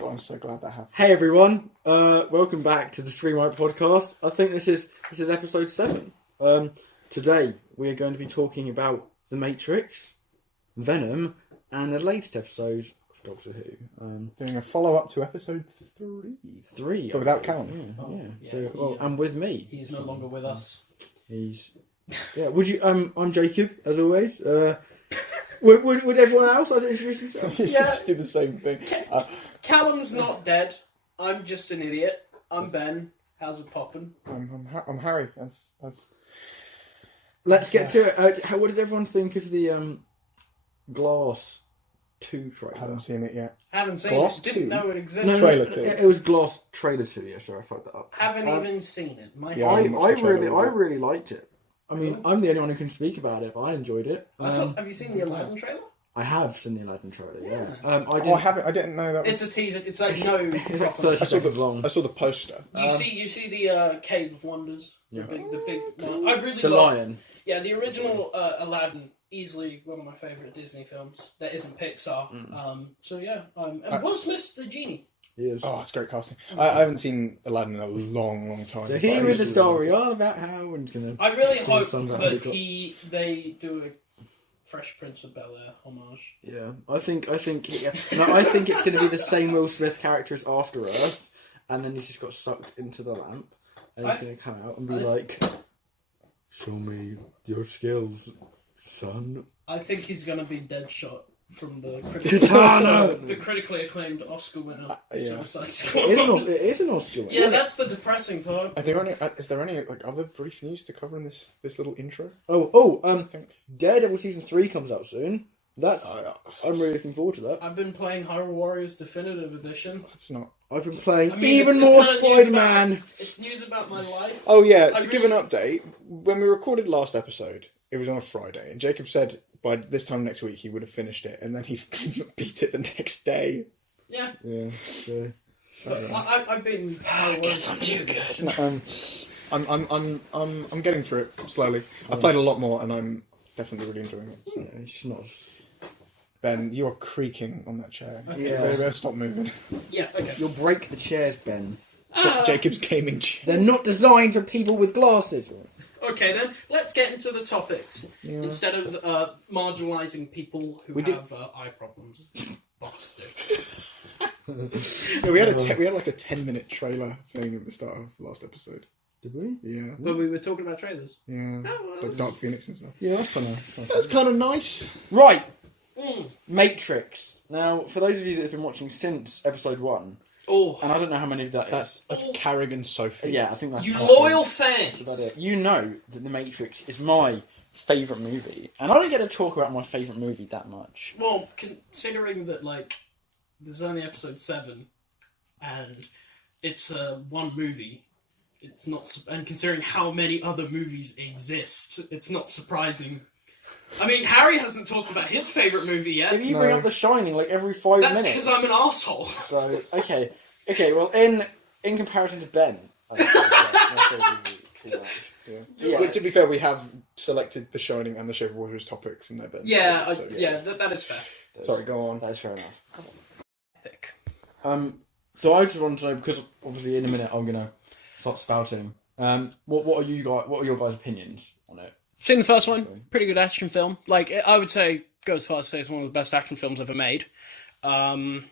God, I'm so glad that happened. Hey everyone, welcome back to the ScreenWipe podcast. I think this is episode 7. Today we are going to be talking about The Matrix, Venom, and the latest episode of Doctor Who. Doing a follow-up to episode 3. But without Callum. Yeah. So, and with me. He's no longer with us. Would you? I'm Jacob, as always. Would everyone else like to introduce themselves? Just do the same thing. Callum's not dead. I'm just an idiot. I'm Ben. How's it poppin'? I'm Harry. That's... Let's get to it. What did everyone think of the Glass 2 trailer? I haven't seen it yet. Haven't seen Glass it. Didn't 2? know it existed. No, Trailer 2. It was Glass Trailer 2. Yeah, sorry, I fucked that up. Haven't even seen it. I really liked it. I mean, I'm the only one who can speak about it, but I enjoyed it. Have you seen the Aladdin trailer? I have seen the Aladdin trailer. Yeah. I haven't. I didn't know that. It's a teaser. It's like no. It's like 30 seconds long. I saw the poster. You see the Cave of Wonders. Yeah. The big. I really The love. lion. Yeah, the original Aladdin, easily one of my favourite Disney films. That isn't Pixar. So yeah, and Will Smith's the genie. He is. Oh, it's great casting. I haven't seen Aladdin in a long time. So here is a story all about how and gonna. I really hope songs that that they do a Fresh Prince of Bel-Air homage. Yeah, I think yeah. No, I think it's going to be the same Will Smith character as After Earth, and then he's just got sucked into the lamp, and he's going to come out and be like, "Show me your skills, son." I think he's going to be Deadshot from the critically acclaimed Oscar winner. Suicide Squad. It is an Oscar winner. Yeah, that's the depressing part. Is there any other brief news to cover in this little intro? Daredevil season 3 comes out soon. I'm really looking forward to that. I've been playing Hyrule Warriors Definitive Edition. It's not. I've been playing it's more kind of Spider-Man. It's news about my life. Oh yeah, give an update. When we recorded last episode, it was on a Friday, and Jacob said by this time next week he would have finished it, and then he beat it the next day. Yeah. Yeah. I've been. I guess I'm too good. I'm getting through it slowly. I played a lot more, and I'm definitely really enjoying it. So. Yeah, it's not. Ben, you're creaking on that chair. Okay. Yeah. Better stop moving. Yeah. Okay. You'll break the chairs, Ben. Jacob's gaming chair. They're not designed for people with glasses. Okay, then let's get into the topics instead of marginalising people who have eye problems. Bastard. We had like a 10-minute trailer thing at the start of last episode. Did we? Yeah. But we were talking about trailers. Yeah. Like Dark Phoenix and stuff. Yeah, that's kind of. That's kind of nice. Right. Matrix. Now, for those of you that have been watching since episode 1, and I don't know how many of that is. That's Carrigan and Sophie. Yeah, I think that's you loyal fans. That's about it. You know that The Matrix is my favourite movie, and I don't get to talk about my favourite movie that much. Well, considering that there's only episode 7, and it's one movie. It's not, and considering how many other movies exist, it's not surprising. I mean, Harry hasn't talked about his favourite movie yet. If you bring up The Shining like every 5 minutes. That's because I'm an arsehole. So, okay. Well, in comparison to Ben, I think my favourite movie too much. Yeah. But to be fair, we have selected The Shining and The Shape of Water as topics in their beds. Yeah, that is fair. Sorry, go on. That's fair enough. Epic. So I just want to know, because obviously in a minute I'm gonna start spouting. What are your guys' opinions on it? Seen the first one, pretty good action film. Like, I would say, go as far as to say it's one of the best action films ever made. I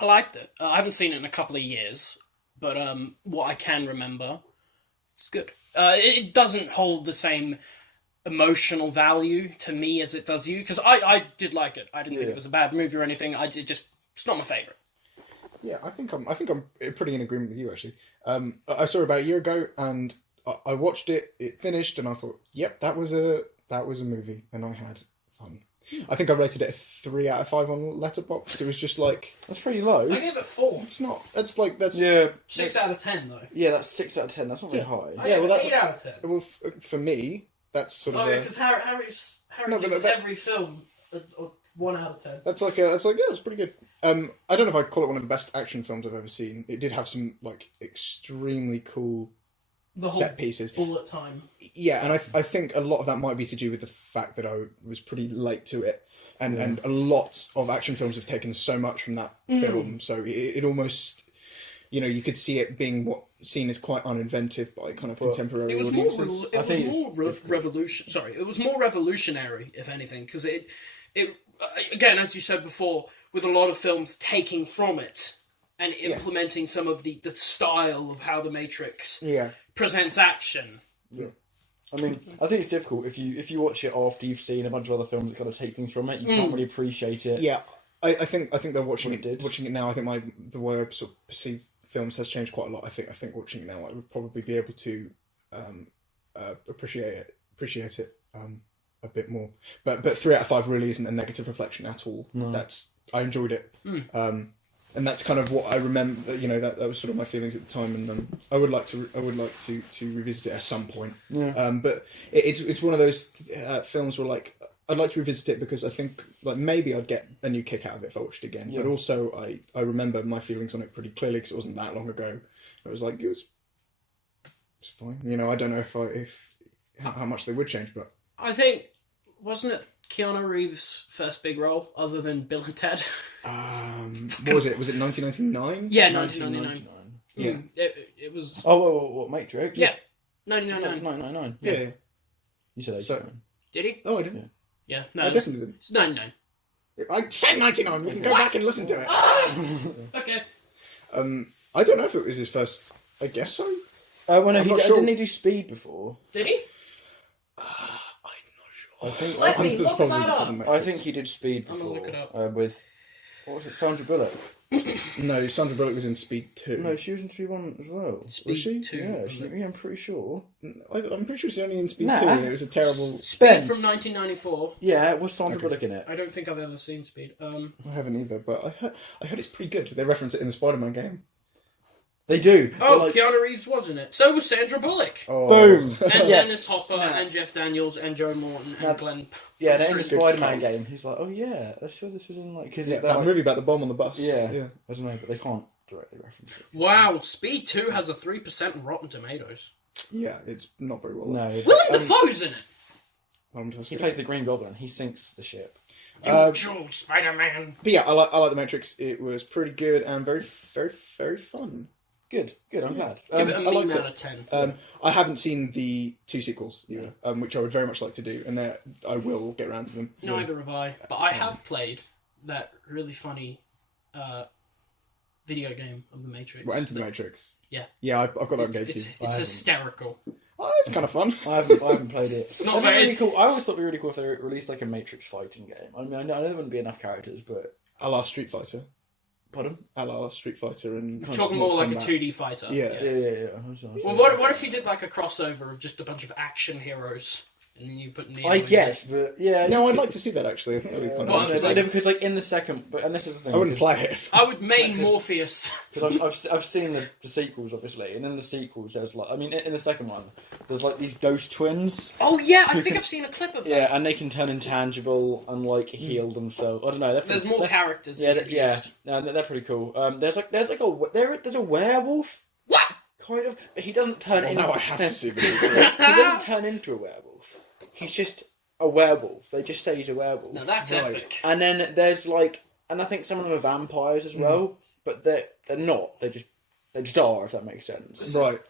liked it. I haven't seen it in a couple of years, but what I can remember, it's good. It doesn't hold the same emotional value to me as it does you, because I did like it. I didn't think it was a bad movie or anything. It's not my favourite. Yeah, I think I'm pretty in agreement with you actually. I saw it about a year ago, and I watched it. It finished, and I thought, "Yep, that was a movie," and I had fun. I think I rated it a 3 out of 5 on Letterboxd. It was just like that's pretty low. I gave it 4. It's not. That's 6 out of 10 though. Yeah, that's 6 out of 10. That's not very high. I gave it 8 out of 10. Well, for me, that's sort of. Oh yeah, because Harry gives every film a 1 out of 10. That's it's pretty good. I don't know if I'd call it one of the best action films I've ever seen. It did have some extremely cool The whole set pieces. Bullet time. Yeah, and I think a lot of that might be to do with the fact that I was pretty late to it. and a lot of action films have taken so much from that film, so it almost, you know, you could see it being seen as quite uninventive by kind of contemporary It was audiences. It was more revolutionary, if anything, because it again, as you said before, with a lot of films taking from it and implementing some of the style of how the Matrix presents action. Yeah. I mean, I think it's difficult if you watch it after you've seen a bunch of other films that kind of take things from it. You can't really appreciate it. Yeah, I think they're watching it now. I think the way I sort of perceive films has changed quite a lot. I think watching it now, I would probably be able to appreciate it a bit more. But 3 out of 5 really isn't a negative reflection at all. No. I enjoyed it, and that's kind of what I remember. You know, that was sort of my feelings at the time, and I would like to revisit it at some point. Yeah. But it's one of those films where, like, I'd like to revisit it because I think, like, maybe I'd get a new kick out of it if I watched it again. Yeah. But also, I remember my feelings on it pretty clearly because it wasn't that long ago. It was like, it's fine. You know, I don't know if how much they would change, but I think, wasn't it Keanu Reeves' first big role other than Bill and Ted? What was it? Was it 1999? Yeah, 1999. Yeah. It was... what, Matrix? Yeah. 1999. 1999. Yeah. You said 89. So, did he? Oh, I didn't. Yeah. Yeah, no. I definitely didn't. It's 99. I said 99. We can go back and listen to it. Okay. I don't know if it was his first. I guess so. Well, no, I'm not sure. Didn't he do Speed before? Did he? I'm not sure. I think. Let me look that up. I think he did Speed I'm before. gonna look it up. With what was it? Sandra Bullock. No, Sandra Bullock was in Speed 2. No, she was in Speed 1 as well. Speed Was she? 2. Yeah, I'm pretty sure. I'm pretty sure she's only in Speed Nah. 2, and it was a terrible... Speed from 1994. Yeah, was Sandra Bullock in it? I don't think I've ever seen Speed. I haven't either, but I heard it's pretty good. They reference it in the Spider-Man game. They do. Oh, like, Keanu Reeves was in it. So was Sandra Bullock. Oh. boom. And Yeah. Dennis Hopper, and Jeff Daniels, and Joe Morton, and Glenn... Yeah, in the Good Spider-Man cast. game, he's like, oh yeah, I'm sure this was in like... Cause Yeah, they're that like, movie about the bomb on the bus. yeah, Yeah. I don't know, but they can't directly reference it. Wow, Speed 2 has a 3% on Rotten Tomatoes. Yeah, it's not very well. No. Willem Dafoe's in it. He plays the Green Goblin. He sinks the ship. You true Spider-Man. But yeah, I like The Matrix. It was pretty good and very, very, very fun. Good. I'm glad. Give it a I mean liked out it. of 10. I haven't seen the 2 sequels either, which I would very much like to do, and I will get around to them. Neither have I. But I have played that really funny video game of The Matrix. Well, Enter the Matrix. Yeah. Yeah, I've got that on GameCube. It's hysterical. Oh, it's kind of fun. I haven't played it. It's not That'd be very... really cool. I always thought it'd be really cool if they released like a Matrix fighting game. I mean, I know there wouldn't be enough characters, but A la Street Fighter. pardon? A la Street Fighter and... Talking more like a 2D fighter. Yeah. Yeah. Well, what if you did like a crossover of just a bunch of action heroes, and then you put in the... I guess, but yeah. No, I'd like to see that actually. I think that'd be kind Well, of just interesting. because like in the second, and this is the thing. I wouldn't play it. I would main Morpheus. Because I've seen the sequels, obviously, and in the sequels there's like, I mean, in the second one, there's like these ghost twins. Oh yeah, I think I've seen a clip of that. Yeah, and they can turn intangible and like heal themselves. I don't know. There's more characters. Yeah, introduced. they're pretty cool. There's a werewolf. What? Kind of, but he doesn't turn into. Now I have to see the He doesn't turn into a werewolf. He's just a werewolf. They just say he's a werewolf. No, that's Right. epic. And then there's like, and I think some of them are vampires as well, but they're not. They just are, if that makes sense. Right.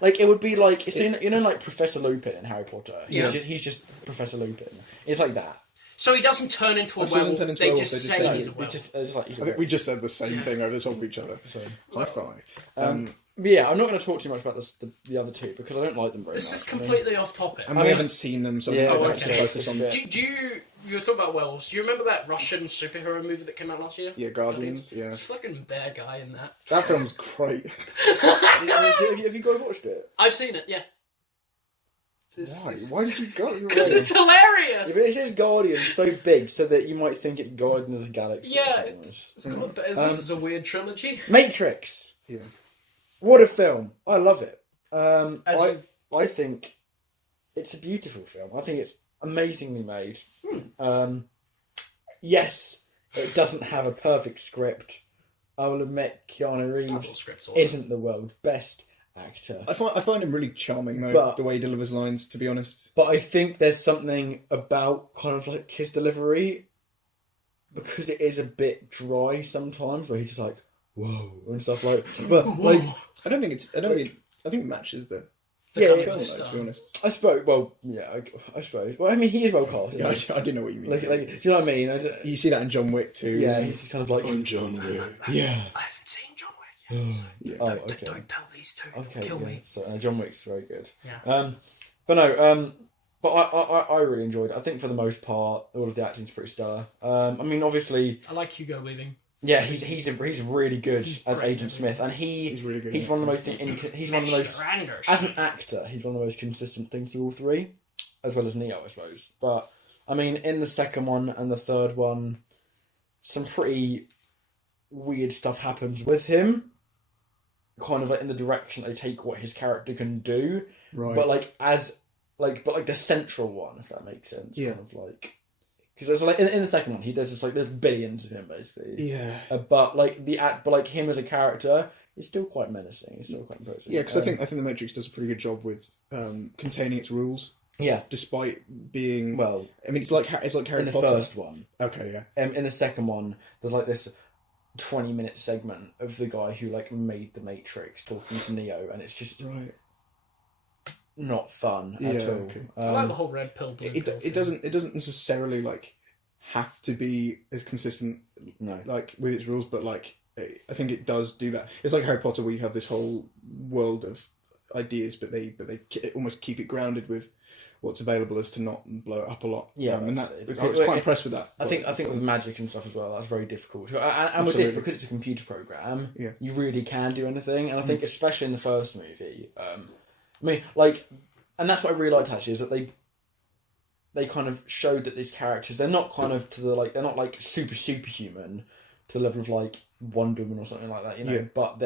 Like it would be like, so you know, like Professor Lupin in Harry Potter. Yeah. He's just Professor Lupin. It's like that. So he doesn't turn into a He doesn't werewolf. turn into They a werewolf, just they just say say he's a It's werewolf. just like he's a I think we just said the same Yeah. thing over the top of each other. So, High five. but yeah, I'm not going to talk too much about the other two because I don't like them very much. This is completely off topic. And we haven't seen them, so Yeah, we don't okay. have to focus on... Yeah. Do you were talking about werewolves? Do you remember that Russian superhero movie that came out last year? Yeah, Guardians, yeah. There's a fucking bear guy in that. That film's great. Have you guys watched it? I've seen it, yeah. Why? Why did you go? Because it's hilarious! Yeah, but it is Guardians so big so that you might think it's Guardians of the Galaxy. Yeah, or something. it's good, but this is a weird trilogy. Matrix. Yeah. What a film! I love it. I think it's a beautiful film. I think it's amazingly made. Yes, it doesn't have a perfect script. I will admit Keanu Reeves isn't the world's best actor. I find him really charming, though, But- the way he delivers lines, to be honest. But I think there's something about kind of like his delivery because it is a bit dry sometimes, where he's just like, whoa, and stuff like. But like, I don't think it matches the yeah, kind of film, though, stuff. to be honest. I suppose. Well, yeah, I suppose. Well, I mean, he is well cast. Yeah, isn't I do know what you mean. he? Like, do you know what I mean? You see that in John Wick too. Yeah, he's just kind of like, I'm John Wick. Yeah. I haven't seen John Wick yet. So Yeah. oh, don't, okay, don't tell these two. okay, They'll kill yeah. me. So John Wick's very good. Yeah. But no, but I really enjoyed it. I think for the most part, all of the acting's pretty stellar. I mean, obviously, I like Hugo Weaving. yeah, he's really good as great, Agent Smith, and He's really good. he's one of the most he's one of the most Mr. Anderson. as an actor, he's one of the most consistent things through all three, as well as Neo, I suppose. But I mean, in the second one and the third one, some pretty weird stuff happens with him. Kind of like in the direction they take what his character can do, Right. but like the central one, if that makes sense. Yeah. Kind of like, because there's like in the second one, there's billions of him basically. Yeah. But like him as a character is still quite menacing. It's still quite imposing. Yeah, because I think the Matrix does a pretty good job with containing its rules, yeah. despite being. Well, I mean, it's like Harry in the Potter. first one, Okay, yeah. in the second one, there's like this 20-minute segment of the guy who like made the Matrix talking to Neo, and it's just Right. not fun Yeah, at all. okay. I like the whole red pill. Blue pill It thing. doesn't necessarily like have to be as consistent No. like with its rules, but like I think it does do that. It's like Harry Potter, where you have this whole world of ideas, but they almost keep it grounded with what's available, as to not blow it up a lot. Yeah, and that's that it. I was quite impressed with that. I think with magic and stuff as well, that's very difficult. And with Absolutely. this, because it's a computer program, Yeah. you really can do anything. And I think, especially in the first movie, I mean, like, and that's what I really liked actually, is that they kind of showed that these characters, they're not kind of they're not like superhuman to the level of like Wonder Woman or something like that, you know. Yeah. But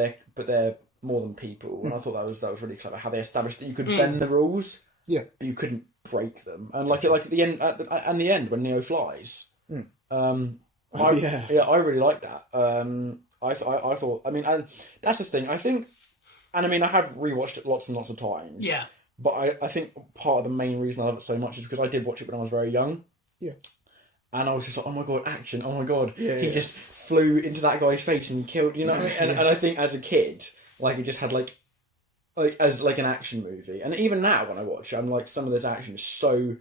they're more than people, and I thought that was really clever how they established that you could bend the rules. Yeah. But you couldn't break them, and like at the end, at the end when Neo flies, I really like that. I thought, I mean, and that's the thing. I think, and I mean, I have rewatched it lots and lots of times. Yeah. But I think part of the main reason I love it so much is because I did watch it when I was very young. Yeah. And I was just like, oh my god, action! Oh my god, Yeah, he yeah. just flew into that guy's face and killed. You know what I mean? And I think as a kid, like, it just had like as like an action movie. And even now when I watch it, I'm like, some of this action is so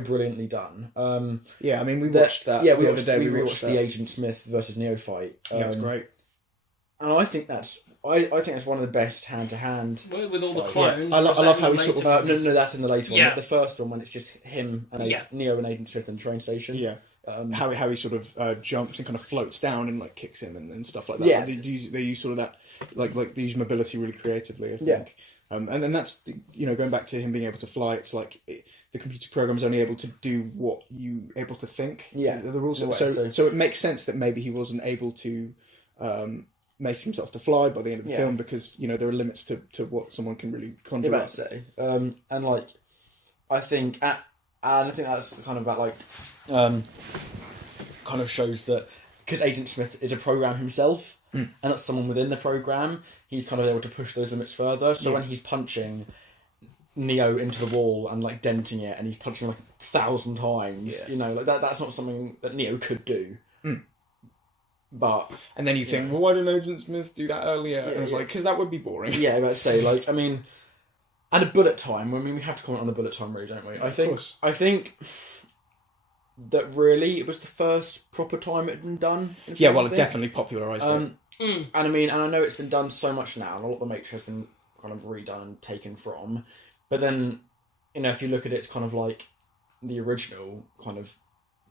brilliantly done. Yeah, I mean, we watched that Yeah, the other day. we We rewatched watched the that. Agent Smith versus Neo fight. Yeah, it was great. And I think that's one of the best hand to hand. With all the Yeah, clones. I love how he later sort of- movies. No, that's in the later one. Yeah. The first one when it's just him and Yeah. Neo and Agent Smith in the train station. Yeah. How he sort of jumps and kind of floats down and like kicks him and stuff like that. Yeah. They use sort of that like they use mobility really creatively, I think. Yeah. And then that's, you know, going back to him being able to fly. It's like the computer program is only able to do what you able to think. Yeah. The rules. In a way, So it makes sense that maybe he wasn't able to make himself to fly by the end of the Yeah. film, because you know there are limits to what someone can really conjure You're up. about to say. And like, I think that's kind of about like, kind of shows that because Agent Smith is a program himself, and that's someone within the program, he's kind of able to push those limits further. So when he's punching Neo into the wall and like denting it, and he's punching him like 1,000 times, Yeah. you know, like that's not something that Neo could do. But And then you think, well, why didn't Agent Smith do that earlier? and it's yeah. like, because that would be boring. yeah, let's say, like, I mean, and a bullet time. I mean, we have to comment on the bullet time, really, don't we? of course. I think that really it was the first proper time it had been done. in Yeah, film, well, I it think. definitely popularised it. And I mean, and I know it's been done so much now, and a lot of the Matrix has been kind of redone and taken from. But then, you know, if you look at it, it's kind of like the original kind of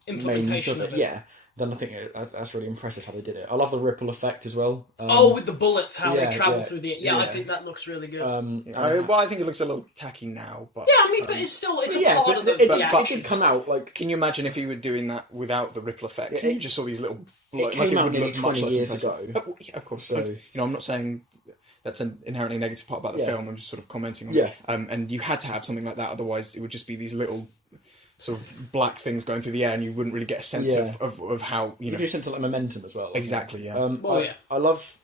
Implementation main of it. yeah. Then I think that's really impressive how they did it. I love the ripple effect as well. With the bullets, how yeah, they travel yeah, through the... I yeah. think that looks really good. I think it looks a little tacky now, but I mean, but it's still... It's a yeah, part but of the it action. did come out like can you imagine if you were doing that without the ripple effects? Yeah, and you just saw these little... it came out nearly look much 20 less years impressive. ago. Oh, yeah, of course. So- You know, I'm not saying that's an inherently negative part about the Yeah. film. I'm just sort of commenting on Yeah. it. And you had to have something like that, otherwise it would just be these little sort of black things going through the air, and you wouldn't really get a sense Yeah. of how, you It know... gives you a sense of like momentum as well. doesn't it? Exactly, yeah. I love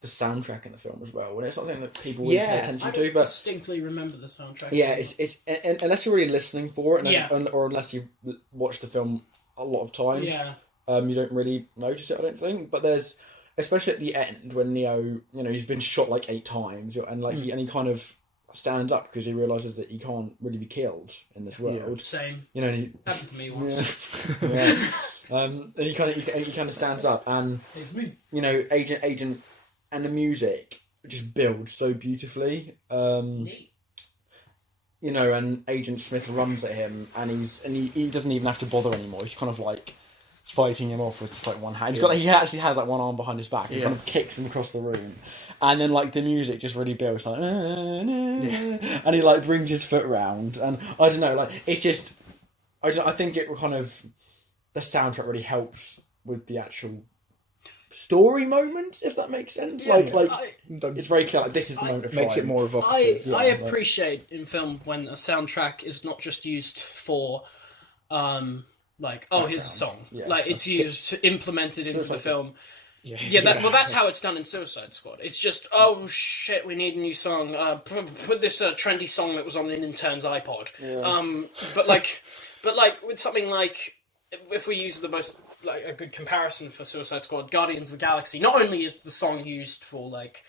the soundtrack in the film as well, and it's not something that people really pay attention I to, but distinctly remember the soundtrack. yeah, it's unless you're really listening for it, Yeah. or unless you've watched the film a lot of times, Yeah. You don't really notice it, I don't think. But there's, especially at the end when Neo, he's been shot like 8 times, and like he kind of stands up because he realizes that he can't really be killed in this world. Same. Happened to me once. Yeah. And he kind of stands up, and It's me. Agent, and the music just builds so beautifully. Neat. And Agent Smith runs at him, and he doesn't even have to bother anymore. He's kind of like fighting him off with just like one hand. He actually has like one arm behind his back. He kind of kicks him across the room, and then like the music just really builds, like, and he like brings his foot round, and I don't know, like it's just, I think it kind of, the soundtrack really helps with the actual story moments, if that makes sense. It's very clear. Like, this is the moment of makes triumph. it more evocative. I appreciate in film when a soundtrack is not just used for, here's a song. Yeah. Like, it's used, implemented into the film. Yeah. That's how it's done in Suicide Squad. It's just, oh shit, we need a new song. Put this trendy song that was on an intern's iPod. Yeah. But with something like, if we use the most, like, a good comparison for Suicide Squad, Guardians of the Galaxy, not only is the song used for, like,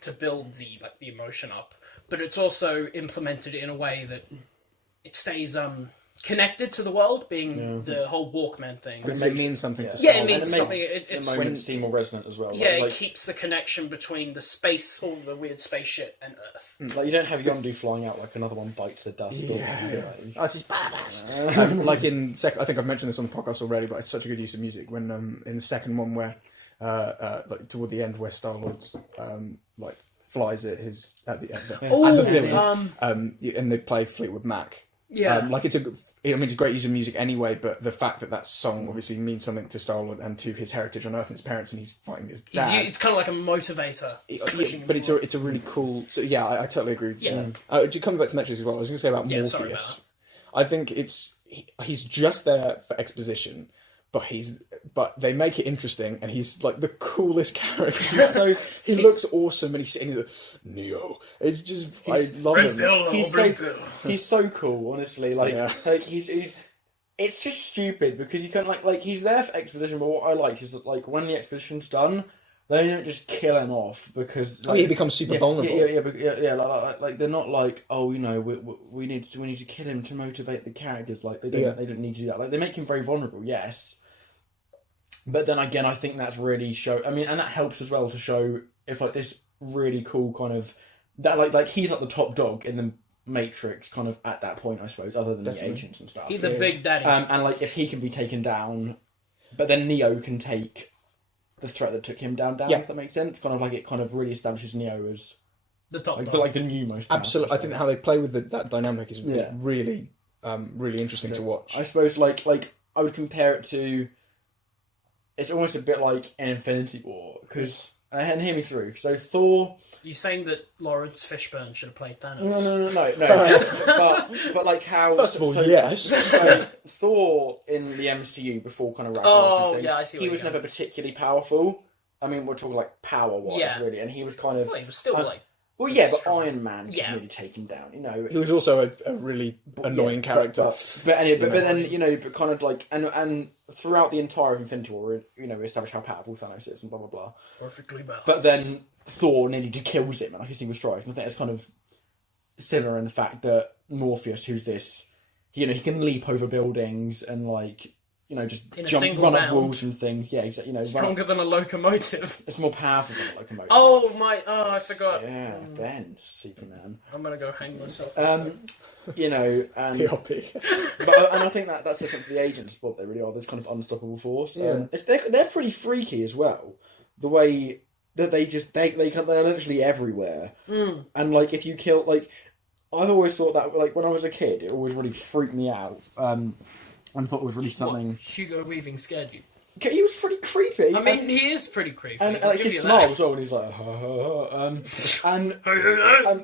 to build the emotion up, but it's also implemented in a way that it stays connected to the world, being the whole Walkman thing. Because it means something to Yeah, it someone. means And something. makes It's the moment seem more resonant as well. yeah, like, it keeps the connection between the space, all the weird space shit, and Earth. like you don't have Yondu flying out like another one bites the dust. Or something, That's just badass. Like in I think I've mentioned this on the podcast already, but it's such a good use of music. When in the second one, where like toward the end, where Star-Lord like flies at the villain, and they play Fleetwood Mac. Yeah. Like it's it's great use of music anyway, but the fact that song obviously means something to Star-Lord and to his heritage on Earth and his parents, and he's fighting his dad. It's kind of like a motivator. But it's a really cool. So yeah, I totally agree with you. Coming back to Metrics as well, I was going to say about Morpheus. Sorry about that. I think he's just there for exposition, but they make it interesting, and he's like the coolest character. So he looks awesome, and he's sitting there, Neo. It's just I love him. He's so cool, honestly. Like he's it's just stupid because you can't like he's there for exposition, but what I like is that like when the exposition's done, they don't just kill him off because he becomes super vulnerable. Like they're not like, oh, we need to kill him to motivate the characters. Like they don't need to do that. Like they make him very vulnerable, yes. But then again, I think that's really and that helps as well to show if like this really cool kind of that like he's like the top dog in the Matrix kind of at that point, I suppose, other than the agents and stuff. He's the big daddy. And like if he can be taken down, but then Neo can take the threat that took him down, if that makes sense. Kind of like it kind of really establishes Neo as the top dog. But like the new most powerful. Absolutely, I think how they play with that dynamic is really really interesting to watch. I suppose like I would compare it to, it's almost a bit like an Infinity War because, and hear me through. So Thor. You're saying that Lawrence Fishburne should have played Thanos? No. but like how? First of all, yes. So Thor in the MCU before kind of Ragnarok and things, I see. He was never particularly powerful. I mean, we're talking like power-wise, really, and he was kind of. Well, he was still like. Well, yeah, but Iron Man can really take him down. He was also a really annoying character. But anyway, but then but kind of like and throughout the entire Infinity War, we established how powerful Thanos is and blah blah blah. Perfectly balanced. But then Thor nearly kills him, and I can see with strike. And I think it's kind of similar in the fact that Morpheus, who's this, he can leap over buildings and like. Just run up walls and things. Yeah, exactly. Stronger than a locomotive. It's more powerful than a locomotive. I forgot. Yeah, Ben, Superman. I'm gonna go hang myself. And but I think that says something for the agents. What they really are, this kind of unstoppable force. Yeah. They're pretty freaky as well. The way that they're literally everywhere. And like if you kill I've always thought that like when I was a kid, it always really freaked me out. And thought it was really something. Hugo Weaving scared you. He was pretty creepy. I mean, he is pretty creepy. And like his smile as well, and he's like, and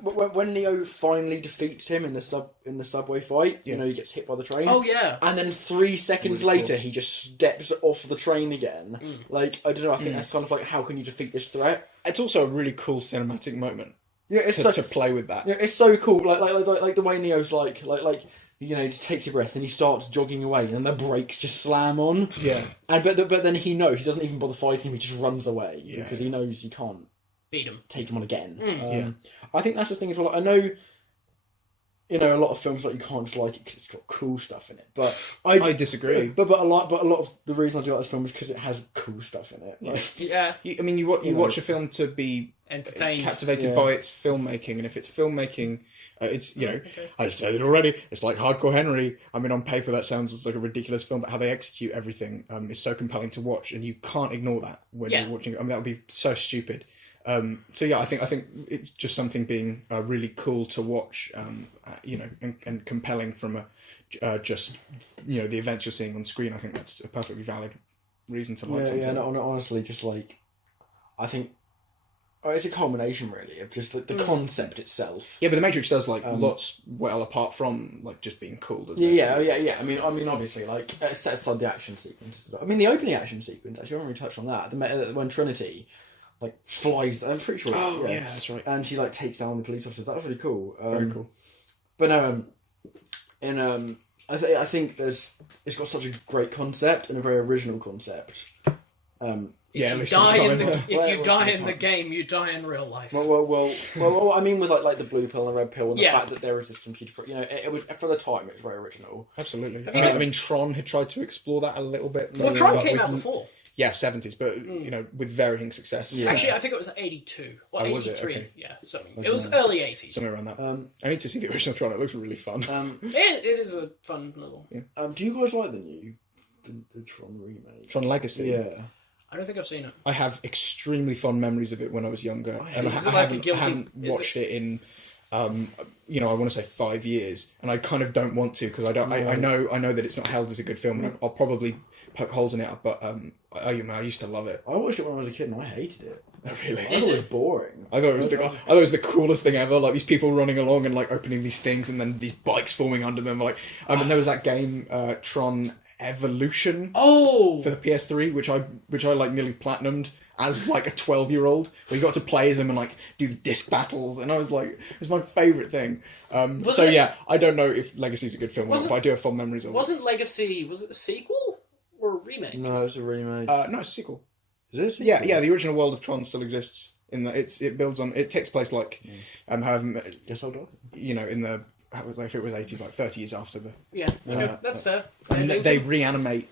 when Neo finally defeats him in the subway fight, he gets hit by the train. Oh yeah. And then 3 seconds later, he just steps off the train again. Like I don't know. I think that's kind of like how can you defeat this threat? It's also a really cool cinematic moment. Yeah, it's to play with that. Yeah, it's so cool. Like the way Neo's like he just takes a breath and he starts jogging away, and then the brakes just slam on. Yeah. And but then he knows he doesn't even bother fighting him; he just runs away because he knows he can't Beat him. take him on again. Yeah. I think that's the thing as well. I know, a lot of films like you can't just like it because it's got cool stuff in it. But I disagree. But a lot of the reason I do like this film is because it has cool stuff in it. Like, Yeah. You watch a film to be Entertained. captivated by its filmmaking, and if it's filmmaking, it's I said it already. It's like Hardcore Henry. I mean, on paper that sounds like a ridiculous film, but how they execute everything is so compelling to watch, and you can't ignore that when you're watching it. I mean, that would be so stupid. So yeah, I think it's just something being really cool to watch, and compelling from just the events you're seeing on screen. I think that's a perfectly valid reason to like something. Yeah, no, honestly, just like I think it's a culmination really of just like the concept itself. Yeah, but The Matrix does lots well apart from like just being cool, doesn't it? Yeah. I mean, obviously, like set aside the action sequence. I mean, the opening action sequence. Actually, I haven't really touched on that. When Trinity flies, I'm pretty sure. Yeah, that's right. And she takes down the police officers. That was really cool. Very cool. But no, I think it's got such a great concept and a very original concept. If you die in the game, you die in real life. Well, I mean, with like the blue pill and the red pill, and the fact that there is this computer, it was for the time, it was very original. Absolutely. I mean, Tron had tried to explore that a little bit. Well, Tron came out before. Yeah, 70s, but with varying success. Yeah. Actually, I think it was 82 or 83. Was it? Okay. Yeah, something. It was early 80s. Somewhere around that. I need to see the original Tron. It looks really fun. It is a fun little. Yeah. Do you guys like the Tron remake? Tron Legacy. Yeah. I don't think I've seen it. I have extremely fond memories of it when I was younger, and I haven't watched it in. I want to say 5 years, and I kind of don't want to because I don't. I know that it's not held as a good film, and I'll probably poke holes in it. But I used to love it. I watched it when I was a kid, and I hated it. Really? I thought it was boring. I thought it was the coolest thing ever. Like these people running along and like opening these things, and then these bikes forming under them. And there was that game Tron Evolution. Oh, for the PS3, which I like nearly platinumed as like a 12-year-old, where you got to play as them and like do the disc battles, and I was like, it's my favourite thing. I don't know if Legacy's a good film or not, but I do have fond memories of it. Wasn't Legacy, was it a sequel or a remake? No, it's a remake. No, it's a sequel. Is it a sequel? Yeah, the original world of Tron still exists. In that it takes place like however Guess I'll die. In the if it was 80s, like 30 years after the that's fair. and they reanimate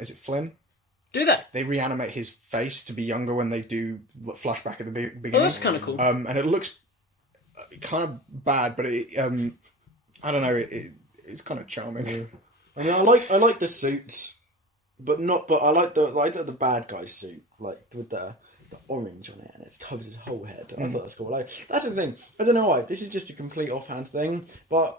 is it Flynn? Do they? They reanimate his face to be younger when they do flashback at the beginning. Oh, that's kind of cool. And it looks kind of bad, but it I don't know, it's kind of charming. Yeah. I mean, I like the suits, but I like the bad guy suit, like with the orange on it, and it covers his whole head. I thought that was cool. Like, that's the thing. I don't know why. This is just a complete offhand thing, but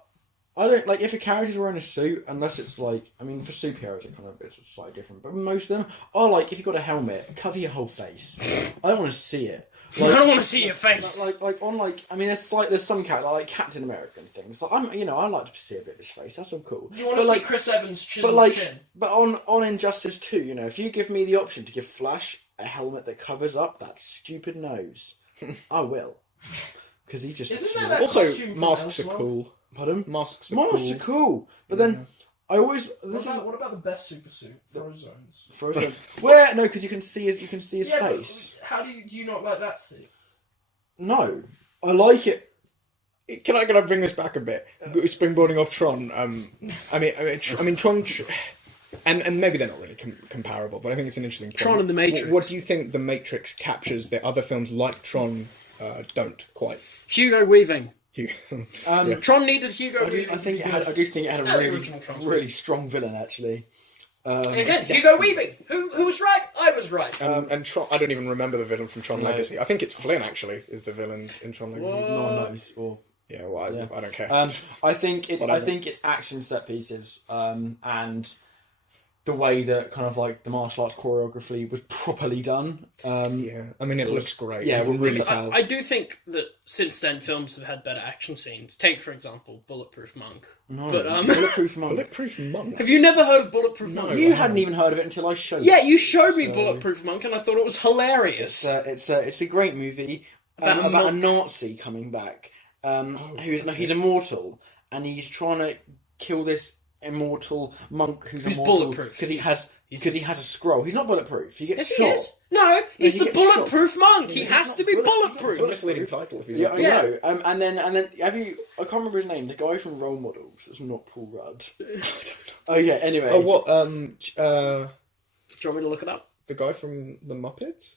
I don't like if a character's wearing a suit, unless it's like, I mean, for superheroes it's slightly different, but most of them are like, if you've got a helmet, cover your whole face. I don't want to see it. Like, I don't want to see your face. I mean, there's some character like Captain America and things. Like I like to see a bit of his face. That's all cool. You want to see Chris Evans' chin? But on Injustice 2, if you give me the option to give Flash a helmet that covers up that stupid nose, I will, because he just also masks are cool. Pardon? Masks are cool. But then I always what about the best super suit? Frozen. Where? No, because you can see his face. But how do you not like that suit? No, I like it. Can I bring this back a bit? Springboarding off Tron. I mean Tron. And maybe they're not really comparable, but I think it's an interesting point. Tron and the Matrix. What do you think the Matrix captures that other films like Tron don't quite? Hugo Weaving. Yeah. Tron needed Hugo Weaving. I do think it had a really strong villain, actually. Again, Hugo Weaving. Who was right? I was right. And Tron, I don't even remember the villain from Tron Legacy. I think it's Flynn, actually, is the villain in Tron Legacy. No. Yeah, well, I don't care. I think it's action set pieces, and the way that kind of like the martial arts choreography was properly done. Yeah, I mean, it looks great. Yeah, you can really tell. I do think that since then films have had better action scenes. Take, for example, Bulletproof Monk. No, but, Bulletproof Monk. Bulletproof Monk. Have you never heard of Bulletproof Monk? You hadn't even heard of it until I showed you. Yeah, you showed me Bulletproof Monk, and I thought it was hilarious. It's a great movie about a Nazi coming back. He's immortal, and he's trying to kill this immortal monk who's Who's immortal bulletproof. because he has a scroll. He's not bulletproof. He gets Yes, shot. he is. No, he's he the gets bulletproof monk. He he's has not to be It's bulletproof. a misleading title if he's Yeah, not. I know. And then have you? I can't remember his name. The guy from Role Models. It's not Paul Rudd. Oh yeah. Anyway. Oh, what? Do you want me to look it up? The guy from the Muppets?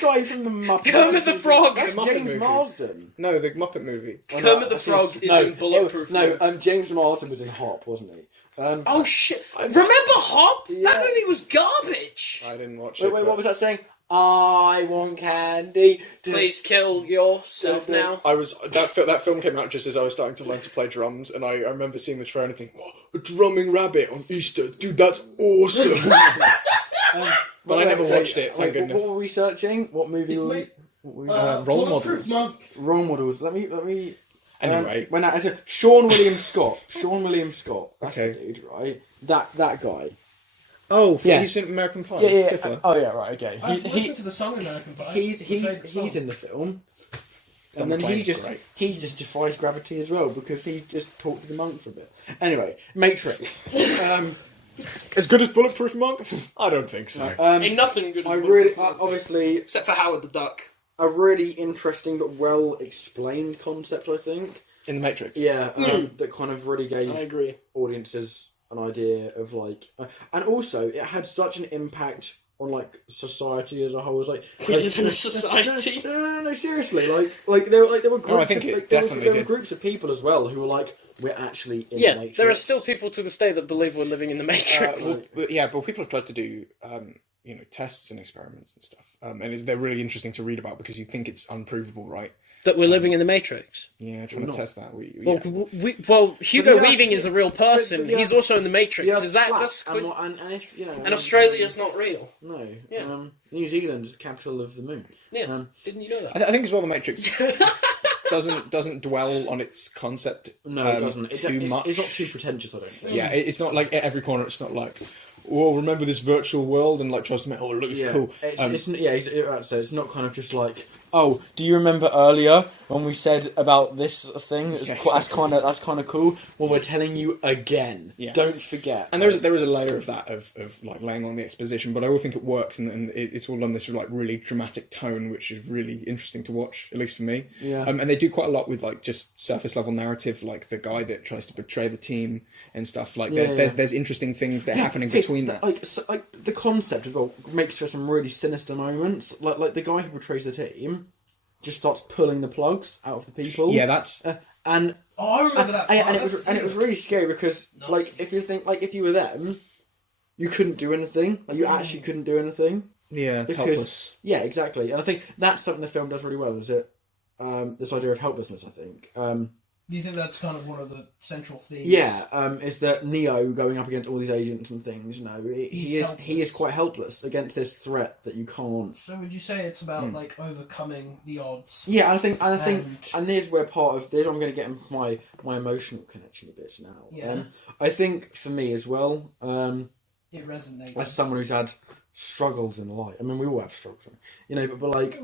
Guy from the Muppets. Kermit the Frog. That's The Muppet James movie. Marsden. No, the Muppet movie. Kermit the Frog is in Bulletproof. James Marsden was in Hop, wasn't he? Oh shit! Remember Hop? Yeah. That movie was garbage. I didn't watch Wait, it. but what was that saying? I want candy. Please kill yourself now. That film came out just as I was starting to learn to play drums, and I remember seeing the trailer and thinking, "What, a drumming rabbit on Easter, dude, that's awesome!" But I never watched it. Thank goodness. What were we searching? What movie were we? Role Bulletproof models. Monk. Role models. Let me. Anyway. when I said Sean William Scott. Sean William Scott. That's Okay. the dude, right? That guy. Oh, Yeah. he's in American Pie. Yeah. Stifler. Oh yeah, right. Okay. I've listened to the song American Pie. He's in the film. And then McClane's he great. just defies gravity as well because he just talked to the monk for a bit. Anyway, Matrix. As good as Bulletproof Monk? I don't think so. Ain't nothing good. I as really, Bulletproof Monk. obviously, Except for Howard the Duck. a really interesting but well explained concept. I think. In the Matrix. Yeah, that kind of really gave I agree. audiences an idea of like, and also it had such an impact on like society as a whole. It was like We live in a society. No, seriously, like there were groups. I think of, it like, there definitely were did. groups of people as well who were like, we're actually in the Yeah, Matrix. there are still people to this day that believe we're living in the Matrix. But people have tried to do, tests and experiments and stuff. They're really interesting to read about because you think it's unprovable, right? That we're living in the Matrix. Yeah, trying to test that. Well, Hugo But yeah, Weaving is a real person. but yeah. He's also in the Matrix. Yeah, Is that flat, that's and, and if you know, and Australia's not real. No, Yeah. New Zealand is the capital of the moon. Yeah, didn't you know that? I think as well the Matrix doesn't dwell on its concept. No, it doesn't. Too much. It's not too pretentious, I don't think. Yeah, it's not like at every corner. It's not like, oh, remember this virtual world and like tries to make it looks cool. It's not kind of just like, oh, do you remember earlier when we said about this thing? That's kind of cool. Well, we're telling you again. Yeah. Don't forget. And there is a layer of that of like laying on the exposition, but I all think it works, and it's all on this like really dramatic tone, which is really interesting to watch, at least for me. Yeah. And they do quite a lot with like just surface level narrative, like the guy that tries to betray the team and stuff. Like there's interesting things that are happening between that. Like the concept as well makes for some really sinister moments. Like the guy who betrays the team just starts pulling the plugs out of the people. Yeah, that's and I remember that. and it was really scary because like if you were them, you couldn't do anything. Like you actually couldn't do anything. helpless. Yeah, exactly. And I think that's something the film does really well. Is it this idea of helplessness? I think. Do you think that's kind of one of the central themes? Yeah, is that Neo going up against all these agents and things? You know, he is quite helpless against this threat that you can't. So would you say it's about like overcoming the odds? Yeah, I think, and here's where part of this I'm going to get into my emotional connection a bit now. Yeah. I think for me as well, It resonates. as someone who's had struggles in life. I mean, we all have struggles, you know. But like,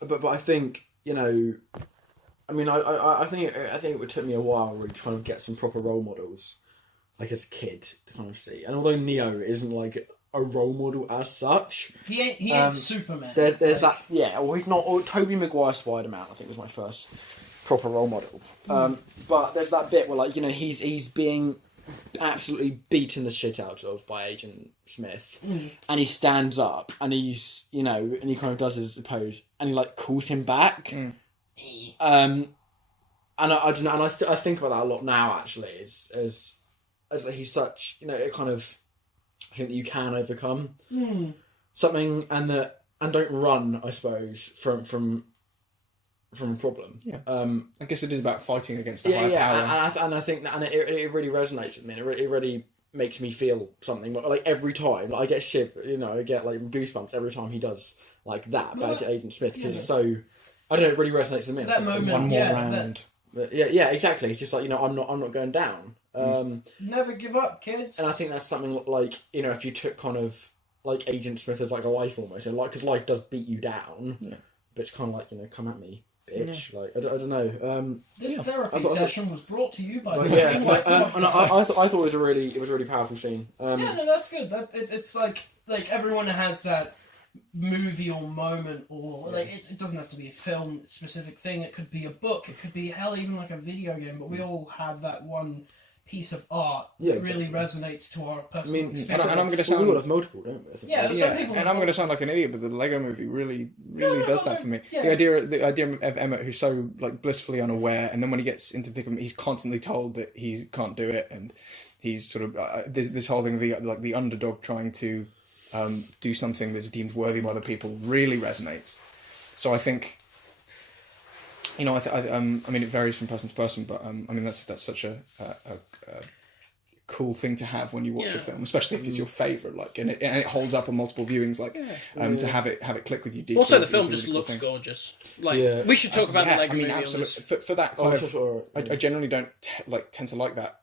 but I think you know. I mean, I think it would take me a while really to kind of get some proper role models, like as a kid, to kind of see. And although Neo isn't like a role model as such, He ain't Superman. there's like, that. Yeah, well, he's not. Or Tobey Maguire Spider-Man, I think, was my first proper role model. But there's that bit where, like, you know, he's being absolutely beaten the shit out of by Agent Smith, and he stands up and he's, you know, and he kind of does his pose, and he like calls him back. And I don't know, and I think about that a lot now. Actually, as he's such, you know, it kind of, I think that you can overcome something, and don't run, I suppose, from a problem. Yeah. I guess it is about fighting against a higher power. And I think that, and it really resonates with me. And it really makes me feel something. Like every time, like, I get I get like goosebumps every time he does like that. Back to Agent Smith, because it's so, I don't know, it really resonates with me. That moment, One more round. But yeah, exactly. It's just like, you know, I'm not going down. never give up, kids. And I think that's something like, you know, if you took kind of like Agent Smith as like a life almost, and like, because life does beat you down, but it's kind of like, you know, come at me. bitch. Like I don't know. This therapy I thought- session was brought to you by. But the yeah, ScreenWipe and I podcast. thought it was a really powerful scene. Yeah, no, that's good. It's like everyone has that movie or moment, or like it doesn't have to be a film specific thing. It could be a book. It could be hell even like a video game. But we all have that one piece of art that really resonates to our personal experience. and I'm going to We sound all have multiple, don't we? I think. Yeah, some people. and I'm going to sound like an idiot, but the Lego Movie really does that for me. yeah. The idea of Emmett, who's so like blissfully unaware, and then when he gets into the thick of it, he's constantly told that he can't do it, and he's sort of this whole thing of the underdog trying to do something that's deemed worthy by other people really resonates. So I think, you know, I mean, it varies from person to person, but I mean, that's such a cool thing to have when you watch a film, especially if it's your favourite. Like, and it holds up on multiple viewings. Like, to have it click with you deeply. Also, the is film a just really cool looks thing. gorgeous. Like, we should talk about the Lego movie. Absolutely. For that kind of, I generally don't tend to like that.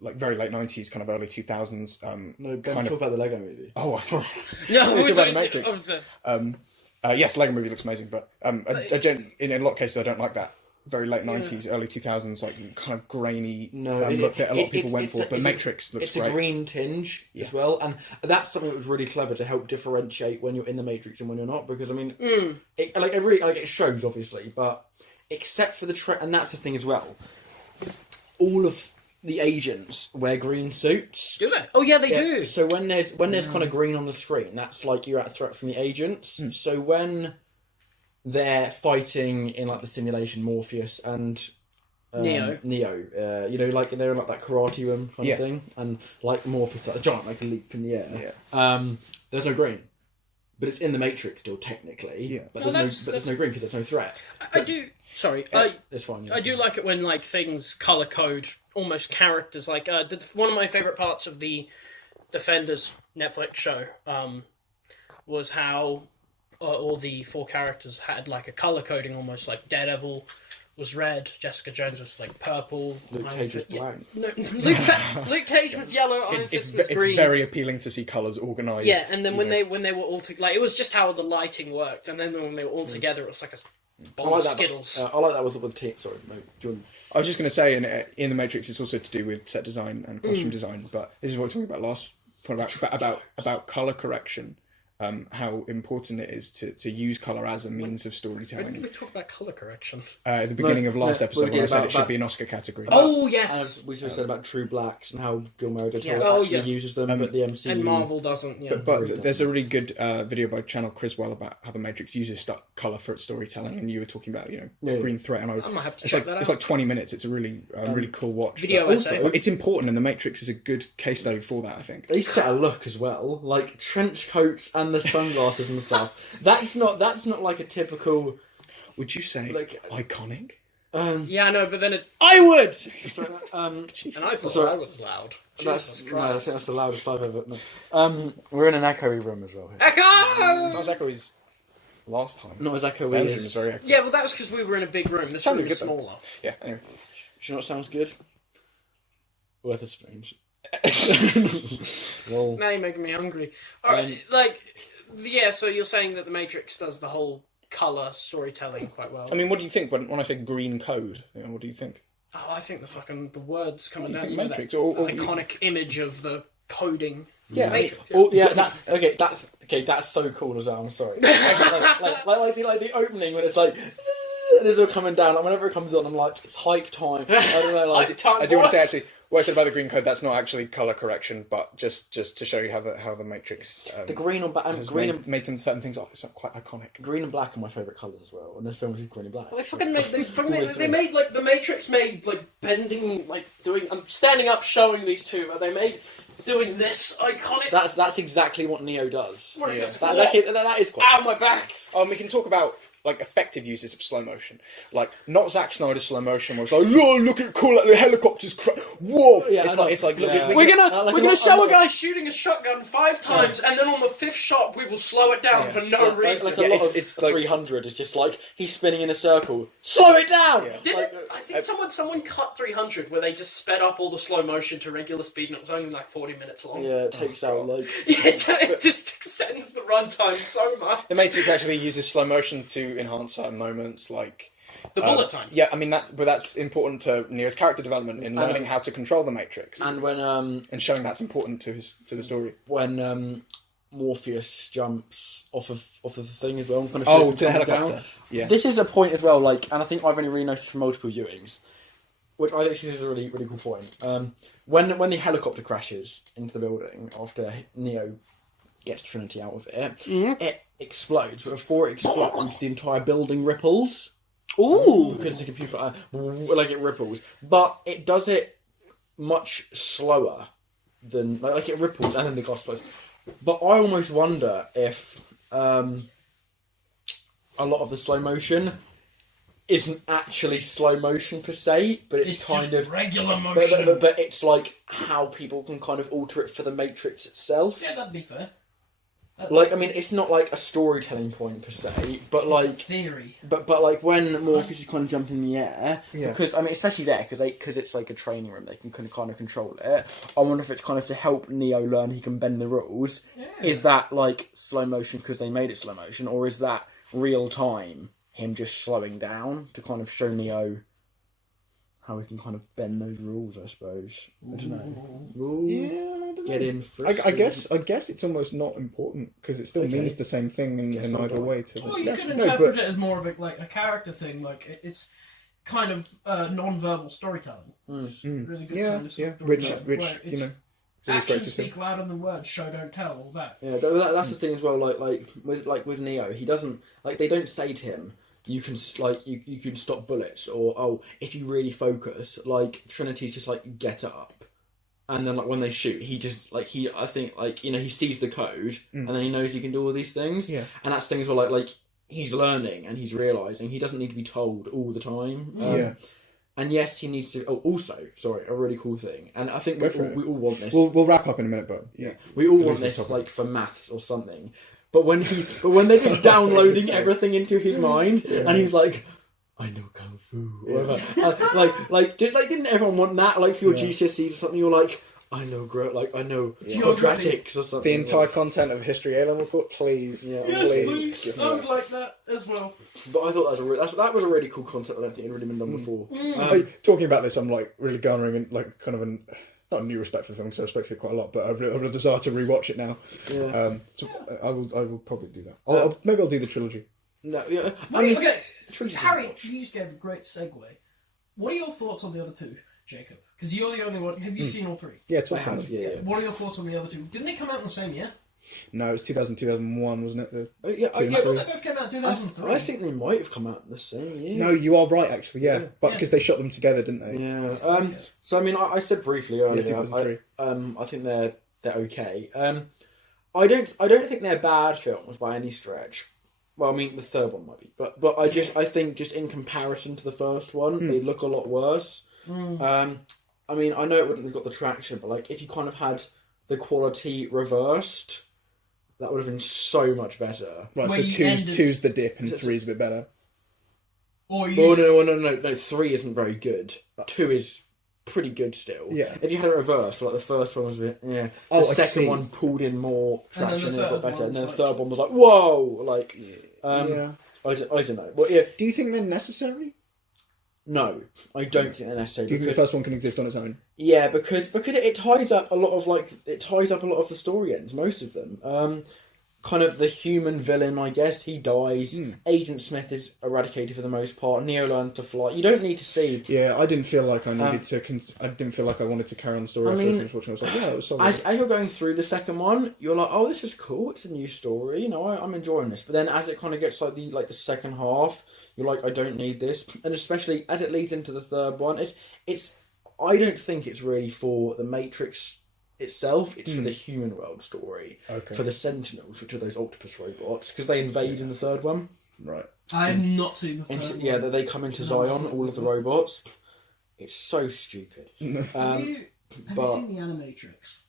Like very late 90s, kind of early 2000s. No, kind talk about the Lego movie. Oh, sorry. No, Talk we're about the talking- Matrix. Yes, Lego Movie looks amazing, but in a lot of cases I don't like that very late 90s, early 2000s, like kind of grainy look that a lot of people went for. But Matrix looks great. It's a green tinge as well, and that's something that was really clever to help differentiate when you're in the Matrix and when you're not. Because I mean, it shows obviously, but except for and that's the thing as well. All of the agents wear green suits. Do they? Oh yeah, they do. So when there's kind of green on the screen, that's like you're at a threat from the agents. So when they're fighting in like the simulation, Morpheus and Neo, you know, like they're in like that karate room kind of thing, and like Morpheus like a giant like a leap in the air. There's no green, but it's in the Matrix still technically. Yeah, but there's no green because there's no threat. I do. Sorry, it's fine. Yeah. I do like it when like things color code almost characters. Like one of my favorite parts of the Defenders Netflix show was how all the 4 characters had like a color coding, almost like Daredevil was red, Jessica Jones was like purple, Luke Cage was black. No, Luke Cage was yellow. Iron Fist was green. It's very appealing to see colours organised. Yeah, and then when they were all like, it was just how the lighting worked, and then when they were all together, it was like a bowl of Skittles. I like that with the team. Sorry, no, do you want... I was just going to say, in the Matrix, it's also to do with set design and costume design. But this is what we were talking about last point about color correction. How important it is to use colour as a means of storytelling. When did we talk about colour correction? At the beginning of last episode, when I said it should be an Oscar category. Oh, yes! We should have said about True Blacks and how Bill Murray uses them, but the MCU... And Marvel doesn't, But there's a really good video by Channel Criswell about how the Matrix uses colour for its storytelling, and you were talking about, the green threat. And I might have to check that out. It's like 20 minutes. It's a really cool watch. Video also, essay. it's important, and the Matrix is a good case study for that, I think. They set a look as well, like trench coats and the sunglasses and stuff. That's not like a typical. Would you say iconic? Yeah, I know, but then it. I would. And I thought I was loud. Jesus Christ. That's the loudest I've ever. No. We're in an echoey room as well. Here. Echo! That was Echoey's last time. Not as echoey Belgium as. is very echoey. Yeah, well, that was because we were in a big room. This room Sounded was good, though. smaller. Yeah. Anyway. Do you know what sounds good? Worth a spoon. Well, Now you're making me hungry. Alright, so you're saying that the Matrix does the whole colour storytelling quite well. I mean, what do you think when I say green code? What do you think? Oh, I think the words coming You down. think Matrix, that or iconic image of the coding. Yeah. Matrix. That's so cool as well. I'm sorry. like the opening when it's like. And it's all coming down. Like whenever it comes on, I'm like, it's hype time. I don't know. Like, I do want to say actually, what I said about the green code, that's not actually colour correction, but just to show you how the Matrix the green and made some certain things it's quite iconic. Green and black are my favourite colours as well. And this film is green and black. Well, they made like the Matrix made like bending, like doing. I'm standing up showing these two, but they made doing this iconic. That's exactly what Neo does. Yeah. That is quite. Ow, my back. We can talk about like effective uses of slow motion, like not Zack Snyder's slow motion where it's like, oh, look at cool, like the helicopters whoa. Yeah, it's like look at We're gonna show a guy shooting a shotgun 5 times, and then on the 5th shot we will slow it down for no reason. It's like 300 is just like he's spinning in a circle. Slow it down. Yeah. I think someone cut 300 where they just sped up all the slow motion to regular speed, and it was only like 40 minutes long. Yeah, it takes out like it just extends the runtime so much. The Matrix actually uses slow motion to to enhance certain moments, like The bullet time. Yeah, I mean that's important to Neo's character development in learning how to control the Matrix, And when and showing that's important to the story. when Morpheus jumps off of the thing as well, and kind of Oh, shows him to the coming helicopter. down. Yeah. This is a point as well, like, and I think I've only really noticed from multiple viewings, which I think this is a really, really cool point. When the helicopter crashes into the building after Neo gets Trinity out of it, it explodes. But before it explodes, the entire building ripples. Ooh. Because it's a computer, like it ripples, but it does it much slower than like it ripples and then the glass explodes. But I almost wonder if a lot of the slow motion isn't actually slow motion per se, but it's kind just of regular motion. But it's like how people can kind of alter it for the Matrix itself. Yeah, that'd be fair. Like, I mean, it's not like a storytelling point per se, but like It's a theory. But like when Morpheus is kind of jumping in the air, Yeah. because I mean, especially there, because it's like a training room, they can kind of control it. I wonder if it's kind of to help Neo learn he can bend the rules. Yeah. Is that like slow motion because they made it slow motion, or is that real time him just slowing down to kind of show Neo how he can kind of bend those rules? I suppose. I don't know. Ooh. Yeah, I don't know. Get in. I guess it's almost not important because it still Okay. means the same thing in Guess either not. way. To Well, you yeah, could no, interpret but- it as more of a character thing. Like it's kind of non-verbal storytelling. Really good yeah, kind of yeah, storytelling, which where you know, it's always great actions to see. speak louder than words. Show don't tell. All that. Yeah, that's the thing as well. Like with Neo, he doesn't like they don't say to him, you can you can stop bullets, or oh, if you really focus, like Trinity's just like get up, and then like when they shoot, he just like I think like he sees the code, and then he knows he can do all these things. Yeah. And that's things where like he's learning and he's realizing he doesn't need to be told all the time. Yeah. And yes, he needs to. Oh, also, sorry, a really cool thing, and I think Go for it. we all want this. We'll wrap up in a minute, but yeah. We all At want least it's this, topic. like, for maths or something. But when they're just downloading everything into his mind, and he's like, I know Kung Fu. Or whatever. Didn't everyone want that? Like, for your GCSEs or something, you're like, I know quadratics or something. The entire content of History A level course, please. Yeah. Yes, please. please. give me I would that. like that as well. But I thought that was a really cool concept. I don't think it had really been done before. Talking about this, I'm like really garnering and like kind of not a new respect for the film because I respect it quite a lot, but I've a desire to rewatch it now. Yeah. So I will probably do that. Maybe I'll do the trilogy. No, yeah. I mean, Okay, trilogy's Harry, watch. you just gave a great segue. What are your thoughts on the other two, Jacob? Because you're the only one. Have you seen all three? Yeah, I talk about have, it. yeah. What are your thoughts on the other two? Didn't they come out in the same year? No, it was 2001, wasn't it? Yeah, Two and I thought three. they both came out in 2003. I think they might have come out in the same year. No, you are right, actually. Yeah, but Yeah. because they shot them together, didn't they? Yeah. Okay. So I mean, I said briefly earlier. 2003. I think they're okay. I don't think they're bad films by any stretch. Well, I mean, the third one might be, but I think just in comparison to the first one, they look a lot worse. I mean, I know it wouldn't have got the traction, but like if you kind of had the quality reversed, that would have been so much better. Right, Where so you two's ended- the dip and three's a bit better. Or you. Oh no! 3 isn't very good. 2 is pretty good still. Yeah. If you had it reversed, like the first one was a bit, yeah. Oh, The I second see. one pulled in more And then traction the and it got third better, and then the one's third like- one was like, whoa, like, Yeah. I don't know. Well, yeah, Do you think they're necessary? no, I don't think they're necessary. Do you think the Because, first one can exist on its own? yeah, because it ties up a lot of the story ends, most of them. Kind of the human villain, I guess, he dies. Agent Smith is eradicated for the most part. Neo learns to fly. You don't need to see. Yeah, I didn't feel like I needed to. I didn't feel like I wanted to carry on the story I after I mean, finished watching. I was like, yeah, it was solid. As you're going through the second one, you're like, oh, this is cool. It's a new story. You know, I'm enjoying this. But then as it kind of gets like the second half, you're like, I don't need this. And especially as it leads into the third one, it's. I don't think it's really for the Matrix itself. It's for the human world story. Okay. For the Sentinels, which are those octopus robots, because they invade in the third one. Right. I have not seen the third Yeah, one. they come into Zion, all of the robots. It's so stupid. Have you but- seen the Animatrix?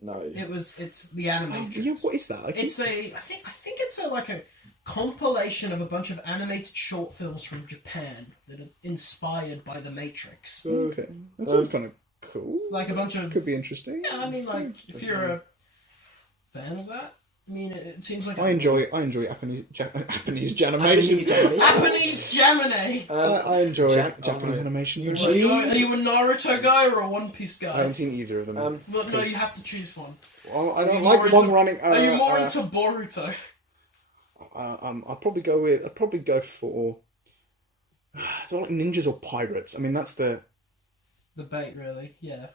No. It's the Animatrix. Yeah, what is that? I think it's a compilation of a bunch of animated short films from Japan that are inspired by the Matrix. Okay, that sounds kind of cool. Like a bunch of Could be interesting. Yeah, I mean, like if you're a fan of that, I mean, it seems like I enjoy Japanese animation. Japanese Gemini. I enjoy Jap- Japanese oh, animation. Are you a Naruto guy or a One Piece guy? I haven't seen either of them. Well, no, you have to choose one. Well, I Are don't you like more long into- running. Are you more into Boruto? I'll probably go for. Do I like ninjas or pirates? I mean, that's the Debate, really. Yeah.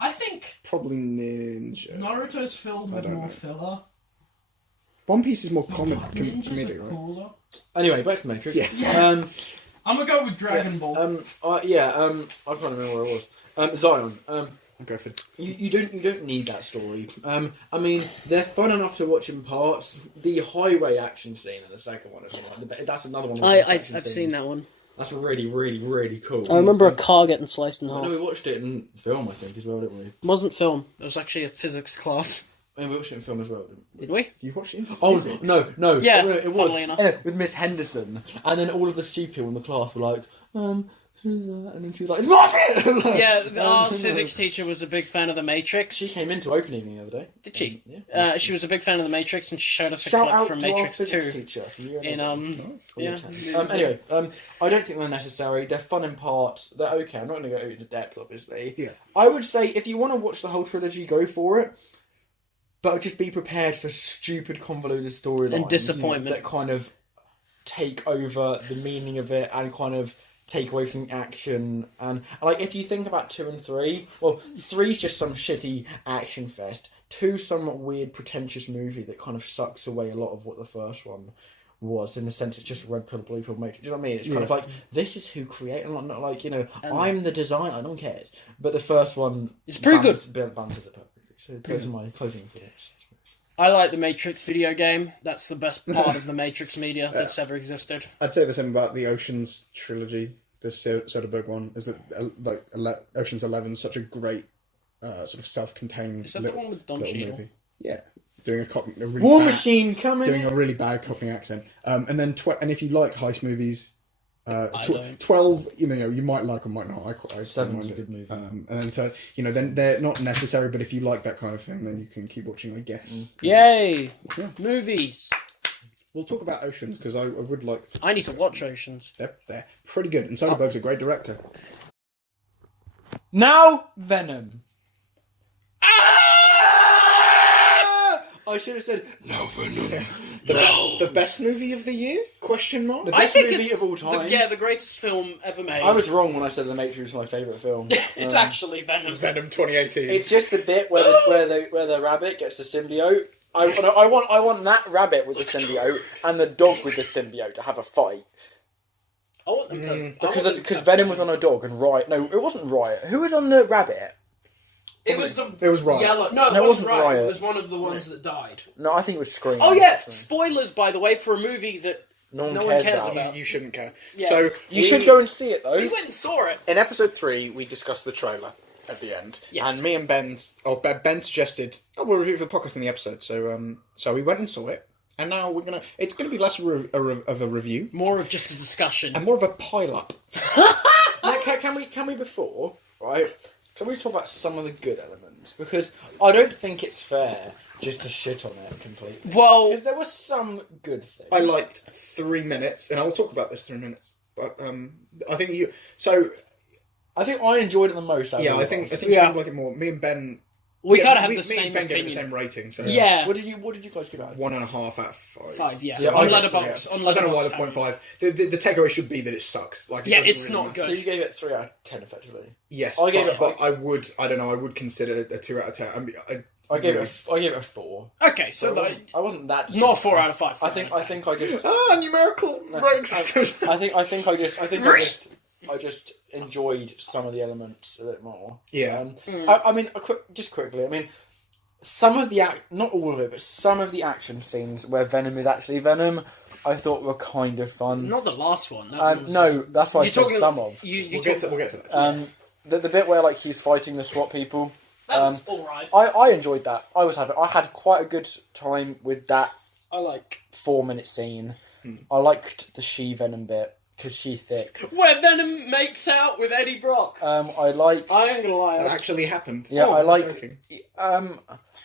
I think probably ninja. Naruto's filled I with don't more know. filler. One Piece is more Ninjas comedic, are right? cooler. Anyway, back to the Matrix. Yeah. I'm gonna go with Dragon Ball. I can't remember where it was. Zion. I'll go for. You don't need that story. I mean, they're fun enough to watch in parts. The highway action scene in the second one is that's another one. Of the best action I've scenes. seen that one. That's really, really, really cool. I remember a car getting sliced in I know half. we watched it in film, I think, as well, didn't we? It wasn't film. It was actually a physics class. And we watched it in film as well, didn't we? Did we? You watched it? In Oh physics? no! Yeah, it was funnily enough. with Miss Henderson, and then all of the stupid people in the class were like, who's that? And then she was like, "It's Martin!" Like, Yeah, the arts physics teacher was a big fan of The Matrix. She came into opening the other day. Did she? Yeah. She was a big fan of The Matrix, and she showed us a Shout clip out from to our Matrix physics 2. teacher. In yeah. Anyway, I don't think they're necessary. They're fun in parts. They're okay. I'm not going to go into depth, obviously. Yeah. I would say if you want to watch the whole trilogy, go for it. But just be prepared for stupid, convoluted storylines And disappointment. that kind of take over the meaning of it and kind of take away from the action. And like, if you think about 2 and 3, well, 3's just some shitty action fest. 2's some weird, pretentious movie that kind of sucks away a lot of what the first one was, in the sense it's just red pill, blue pill, matrix. Do you know what I mean? It's kind of like, this is who created, not like, you know, I'm the designer, no one cares. But the first one, It's pretty good. Balances it perfectly. So those are my closing thoughts. I like the Matrix video game. That's the best part of the Matrix media that's ever existed. I'd say the same about the Ocean's trilogy. The Soderbergh one is that Ocean's 11 is such a great sort of self-contained Is that the one with Don Cheadle? movie. Yeah, doing a really War bad, Machine coming doing in. a really bad copying accent. And then and if you like heist movies, I don't. 12, you know, you might like or might not. I 7's don't a mind good it. movie. And then third, you know, then they're not necessary, but if you like that kind of thing, then you can keep watching, I guess. Yay! Yeah. Movies! We'll talk about Oceans because I would like to. I need to watch Oceans. They're pretty good, and Soderbergh's a great director. Now, Venom. I should have said no Venom. The best movie of the year? Question mark. The I best think movie it's of all time. the greatest film ever made. I was wrong when I said The Matrix was my favourite film. It's actually Venom. Venom 2018. It's just the bit where the rabbit gets the symbiote. I want that rabbit with the symbiote and the dog with the symbiote to have a fight. I want them to... Because Venom was on a dog and Riot. No, it wasn't Riot. Who was on the rabbit? It was the It was Riot. yellow... No, it it wasn't wasn't Riot. Riot. It was one of the ones that died. No, I think it was Scream. Oh yeah! actually. Spoilers, by the way, for a movie that No one no one cares cares about. You shouldn't care. Yeah. So You should go and see it though. we went and saw it. In episode 3, we discussed the trailer at the end, Yes. and me and Ben suggested, we'll review the podcast in the episode. So we went and saw it, and now it's gonna be less of a review, More of just a discussion. and more of a pile up. Now, can we before, right? Can we talk about some of the good elements? Because I don't think it's fair just to shit on it completely. Well, Because there were some good things. I liked 3 minutes, and I will talk about this 3 minutes. But I think you. So I think I enjoyed it the most. Out of yeah, all I of think us. you like it more. Me and Ben. we yeah, kind of have me the and same Ben gave it opinion. the same rating. So Yeah. What did you guys give out? 1.5 out of 5. 5, yeah. Yeah, on I- Letterboxd. Yeah. On I don't know why the Letterboxd, 0.5. The takeaway should be that it sucks. Like Yeah, doesn't it's really not matter. good. So you gave it 3 out of 10 effectively. Yes, I gave but it- I would. I don't know. I would consider it a 2 out of 10. I mean, I gave it a 4. Okay, so I wasn't that. not 4 out of 5. I think I just. numerical rating system. I just enjoyed some of the elements a bit more. Yeah. I mean, just quickly. I mean, some of the not all of it, but some of the action scenes where Venom is actually Venom, I thought were kind of fun. Not the last one. That one was No, just- that's why I You're said talking- some of. We'll We'll get to that. The bit where like he's fighting the SWAT people. That was alright. I enjoyed that. I had quite a good time with that I like... 4-minute scene. I liked the She-Venom bit because she's thick. Where Venom makes out with Eddie Brock. I liked. I ain't gonna lie. That actually happened. Yeah, Oh, I I'm like. joking.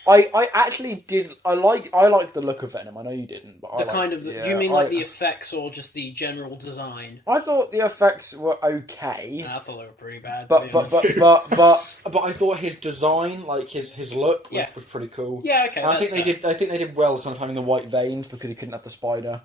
I actually did. I liked the look of Venom. I know you didn't, but The kind of yeah, you mean like the effects or just the general design? I thought the effects were okay. I thought they were pretty bad. But I thought his design, like his look, was pretty cool. Yeah, okay. And I think they did well kind of having the white veins because he couldn't have the spider.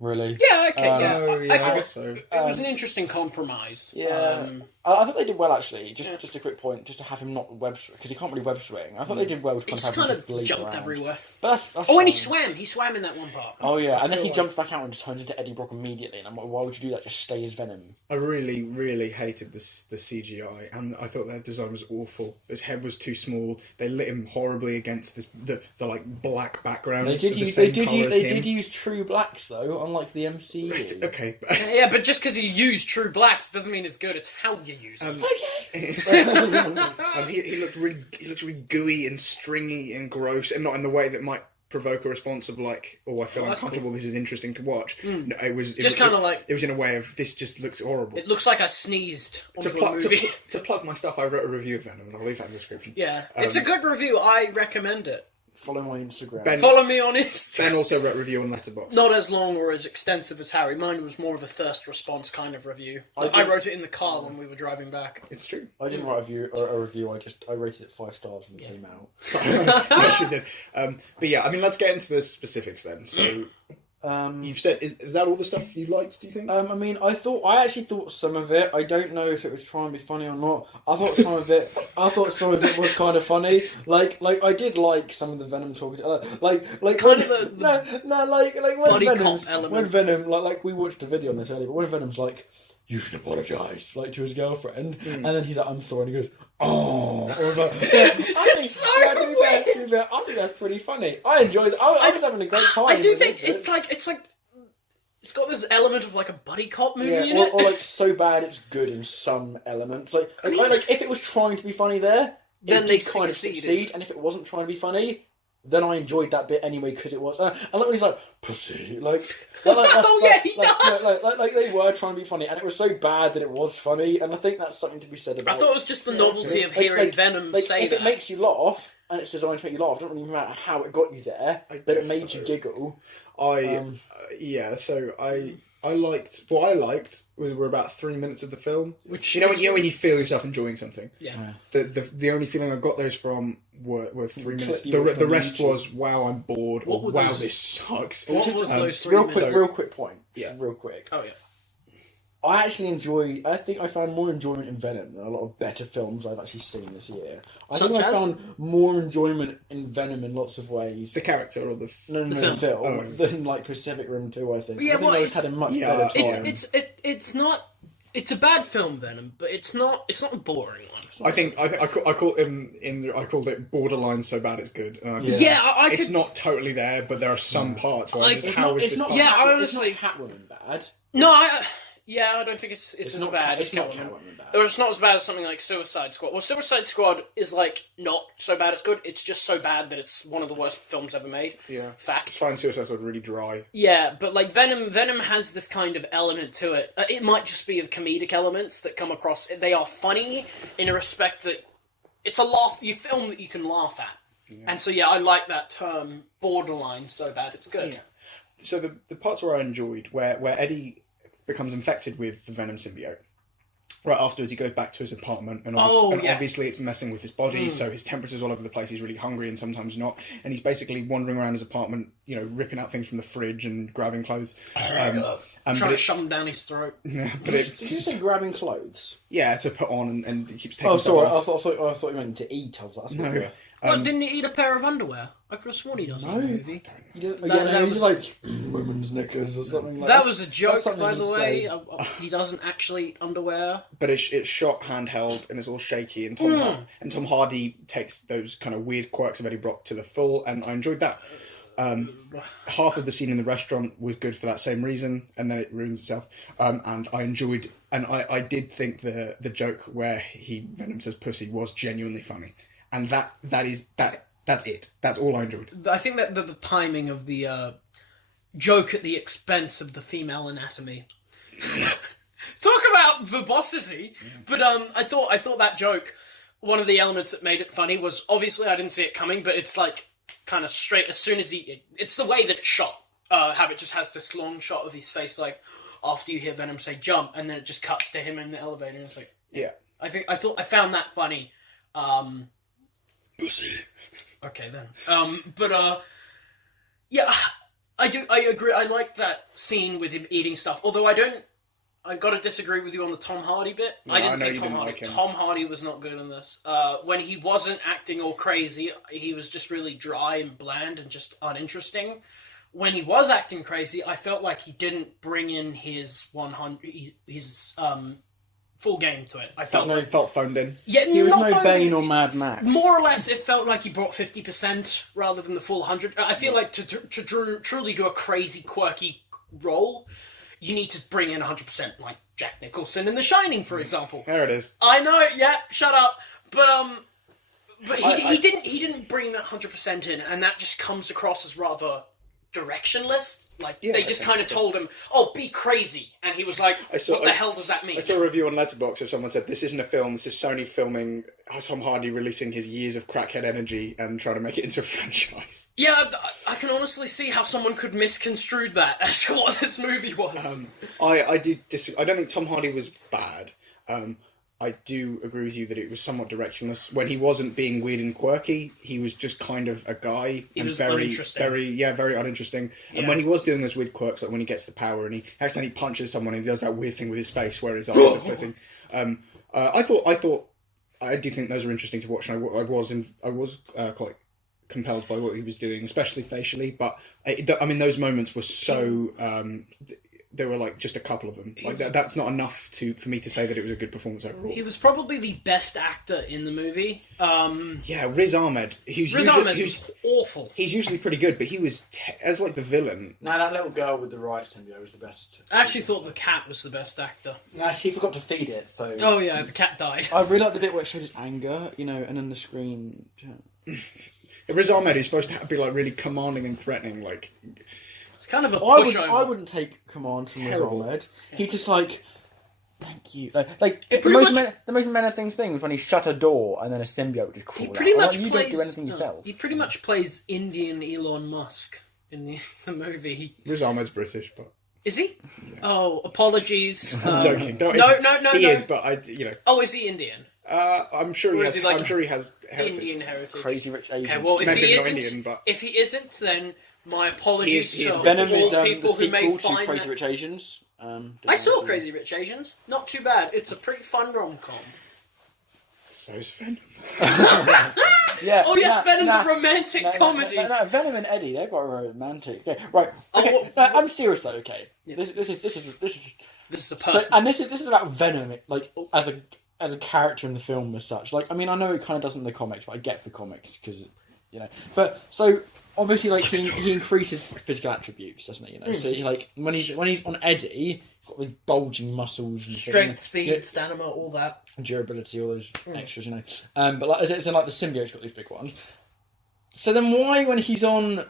Really. Yeah. Okay. I thought guess so. it was an interesting compromise. Yeah. I thought they did well actually. Just a quick point, just to have him not web swing because he can't really web swing. I thought they did well to He kind of just have him kind just of bleed jumped around. everywhere. But that's Oh, and he fine. swam. He swam in that one part. Oh yeah, and then he like- jumps back out and just turns into Eddie Brock immediately. And I'm like, why would you do that? Just stay as Venom. I really, really hated the CGI, and I thought their design was awful. His head was too small. They lit him horribly against the like black background. They did use true blacks though, unlike the MCU. Okay. Yeah, but just because you use true blacks doesn't mean it's good. It's how you use it. He looked really gooey and stringy and gross, and not in the way that might provoke a response of like, oh, I feel that's uncomfortable. cool. This is interesting to watch. No, it was kind of like it was in a way of this just looks horrible. it looks like I sneezed onto a movie. To plug my stuff, I wrote a review of Venom, and I'll leave that in the description. Yeah, it's a good review. I recommend it. Follow my Instagram. Ben- Follow me on Instagram. Ben also wrote a review on Letterboxd. Not as long or as extensive as Harry. Mine was more of a thirst response kind of review. I wrote it in the car when we were driving back. It's true. I didn't write a review. I rated it 5 stars when it came out. Yes, you did. But yeah, I mean, let's get into the specifics then. So, you've said, is that all the stuff you liked, do you think? I mean, I actually thought some of it. I don't know if it was trying to be funny or not. I thought some of it was kind of funny. Like I did like some of the Venom talking. Like Kind when, of like when buddy cop Venom's, element. when Venom like we watched a video on this earlier, but when Venom's like, you should apologise, like to his girlfriend, and then he's like, I'm sorry, and he goes, oh, I was like, I think that's pretty funny. I enjoyed it. I was having a great time. I do with think it. it's like it's got this element of like a buddy cop movie Yeah, in it. or like so bad it's good in some elements. Like if it was trying to be funny there, Then it they did kind of succeeded. succeed. And if it wasn't trying to be funny, then I enjoyed that bit anyway because it was. And like when he's like pussy, Oh, yeah, he does. Like they were trying to be funny, and it was so bad that it was funny. And I think that's something to be said about. I thought it was just the novelty of hearing Venom say if that. it makes you laugh and it's designed to make you laugh, it doesn't really matter how it got you there, but it guess made so. you giggle. So I liked what I liked were about 3 minutes of the film. Which you know when you feel yourself enjoying something. Yeah. The only feeling I got those from were 3 minutes. you watched The on rest YouTube. was wow, I'm bored, or What were wow, those- this sucks. What was those 3 minutes? Real quick point. Yeah. Real quick. Oh yeah. I actually enjoyed. I think I found more enjoyment in Venom than a lot of better films I've actually seen this year. I Such think I as? found more enjoyment in Venom in lots of ways. The character or the The film Oh. than like Pacific Rim 2. I think. Yeah, I think well, I it's- had a much yeah, better time. It's not. It's a bad film, Venom, but it's not a boring one. I think I called I called it borderline so bad it's good. And I think Yeah, I it's could. not totally there, but there are some parts where Like, I'm just, It's how not. is It's this not. part? Yeah, I it's not honestly- Catwoman bad. No, I don't think it's as bad as It's not Catwoman. Catwoman bad. Or it's not as bad as something like Suicide Squad. Well, Suicide Squad is like not so bad it's good. It's just so bad that it's one of the worst films ever made. Yeah. I Fact. find Suicide Squad really dry. Yeah, but like Venom has this kind of element to it. It might just be the comedic elements that come across. They are funny in a respect that it's a laugh. You film that you can laugh at. Yeah. And so yeah, I like that term, borderline so bad it's good. Yeah. So the parts where I enjoyed, where Eddie becomes infected with the Venom symbiote. Right afterwards, he goes back to his apartment, and obviously it's messing with his body, so his temperature's all over the place. He's really hungry and sometimes not, and he's basically wandering around his apartment, ripping out things from the fridge and grabbing clothes. Trying to shove them down his throat. Did you say grabbing clothes? Yeah, to put on, and he keeps taking Oh, stuff sorry. off. I thought you meant to eat. I was like, that's not good. What, didn't he eat a pair of underwear? I could have sworn he does in the movie. That was- was like women's knickers or something like That was a joke, something by the he'd way. say. He doesn't actually eat underwear. But it's shot handheld and it's all shaky, and Tom Hardy takes those kind of weird quirks of Eddie Brock to the full, and I enjoyed that. Half of the scene in the restaurant was good for that same reason, and then it ruins itself. And I enjoyed, and I did think the joke where Venom says pussy was genuinely funny, and that's it. That's all I enjoyed. I think that the timing of the joke at the expense of the female anatomy. Talk about verbosity, but I thought that joke one of the elements that made it funny was, obviously I didn't see it coming, but it's like kind of straight as soon as it's the way that it's shot. How it just has this long shot of his face, like after you hear Venom say jump, and then it just cuts to him in the elevator, and it's like, Yeah. I found that funny. Pussy. Okay then. Yeah, I agree. I like that scene with him eating stuff. Although I gotta disagree with you on the Tom Hardy bit. Yeah, I didn't I know think you Tom didn't Hardy. like him. Tom Hardy was not good in this. When he wasn't acting all crazy, he was just really dry and bland and just uninteresting. When he was acting crazy, I felt like he didn't bring in his full game to it. I felt like Felt phoned in. yeah, He was not no phoned Bane in. or Mad Max. More or less, it felt like he brought 50% rather than the full 100. I feel like to truly do a crazy, quirky role, you need to bring in 100%, like Jack Nicholson in The Shining, for example. There it is. I know, yeah, shut up. But he I- didn't bring that 100% in, and that just comes across as rather directionless. Like, Yeah, they just I kind of think told him, oh, be crazy. And he was like, what the hell does that mean? I saw a review on Letterboxd of someone said, this isn't a film, this is Sony filming Tom Hardy releasing his years of crackhead energy and trying to make it into a franchise. Yeah, I can honestly see how someone could misconstrue that as to what this movie was. I do disagree. I don't think Tom Hardy was bad. I do agree with you that it was somewhat directionless. When he wasn't being weird and quirky, he was just kind of a guy. He and was very, uninteresting. very uninteresting. And Yeah. when he was doing those weird quirks, like when he gets the power and he accidentally punches someone and he does that weird thing with his face where his eyes are flitting. I do think those are interesting to watch, and I was quite compelled by what he was doing, especially facially. But I mean, those moments were so. There were like just a couple of them. Like that's not enough for me to say that it was a good performance overall. He was probably the best actor in the movie. Yeah, Riz Ahmed. Riz Ahmed was awful. He's usually pretty good, but he was as like the villain. No, that little girl with the right symbiote was the best. I actually thought the cat was the best actor. No, she forgot to feed it, so... Oh yeah, the cat died. I really like the bit where it showed his anger, you know, and then the screen... Riz Ahmed is supposed to be like really commanding and threatening, like. It's kind of a I pushover. wouldn't take command from Riz Terrible. Ahmed. He just like... Thank you. Like the pretty most menacing thing was when he shut a door and then a symbiote would just crawl He out. pretty I'm much like, you plays. don't do anything yourself. He pretty much plays Indian Elon Musk in the movie. Riz Ahmed's British, but Is he? Oh, apologies. I'm joking. No. He is, but Oh, is he Indian? I'm sure he Or has. is he like I'm sure he has heritage. Indian heritage. Crazy rich Asians. Okay, well, if Maybe he not isn't, Indian, but- if he isn't, then my apologies He is to Venom Venom is all the people who may sequel to find Crazy that. Rich Asians. I saw Crazy Rich Asians. Not too bad. It's a pretty fun rom-com. So is Venom. Yeah. Oh yes, Venom's a romantic No, comedy. No, Venom and Eddie, they're quite romantic. Okay, right. Oh, Okay, well- no, I'm serious though. Okay, Yeah. this is This is a so, person. and this is about Venom, like as a character in the film as such. Like, I mean, I know it kind of does in the comics, but I get the comics because you know. But so obviously, like he increases physical attributes, doesn't he? You know, so he, like when he's on Eddie, he's got these bulging muscles, and Strength, speed, yeah, stamina, all that. durability, all those extras, you know. But like, it's in like the symbiote's got these big ones. So then, why when he's on,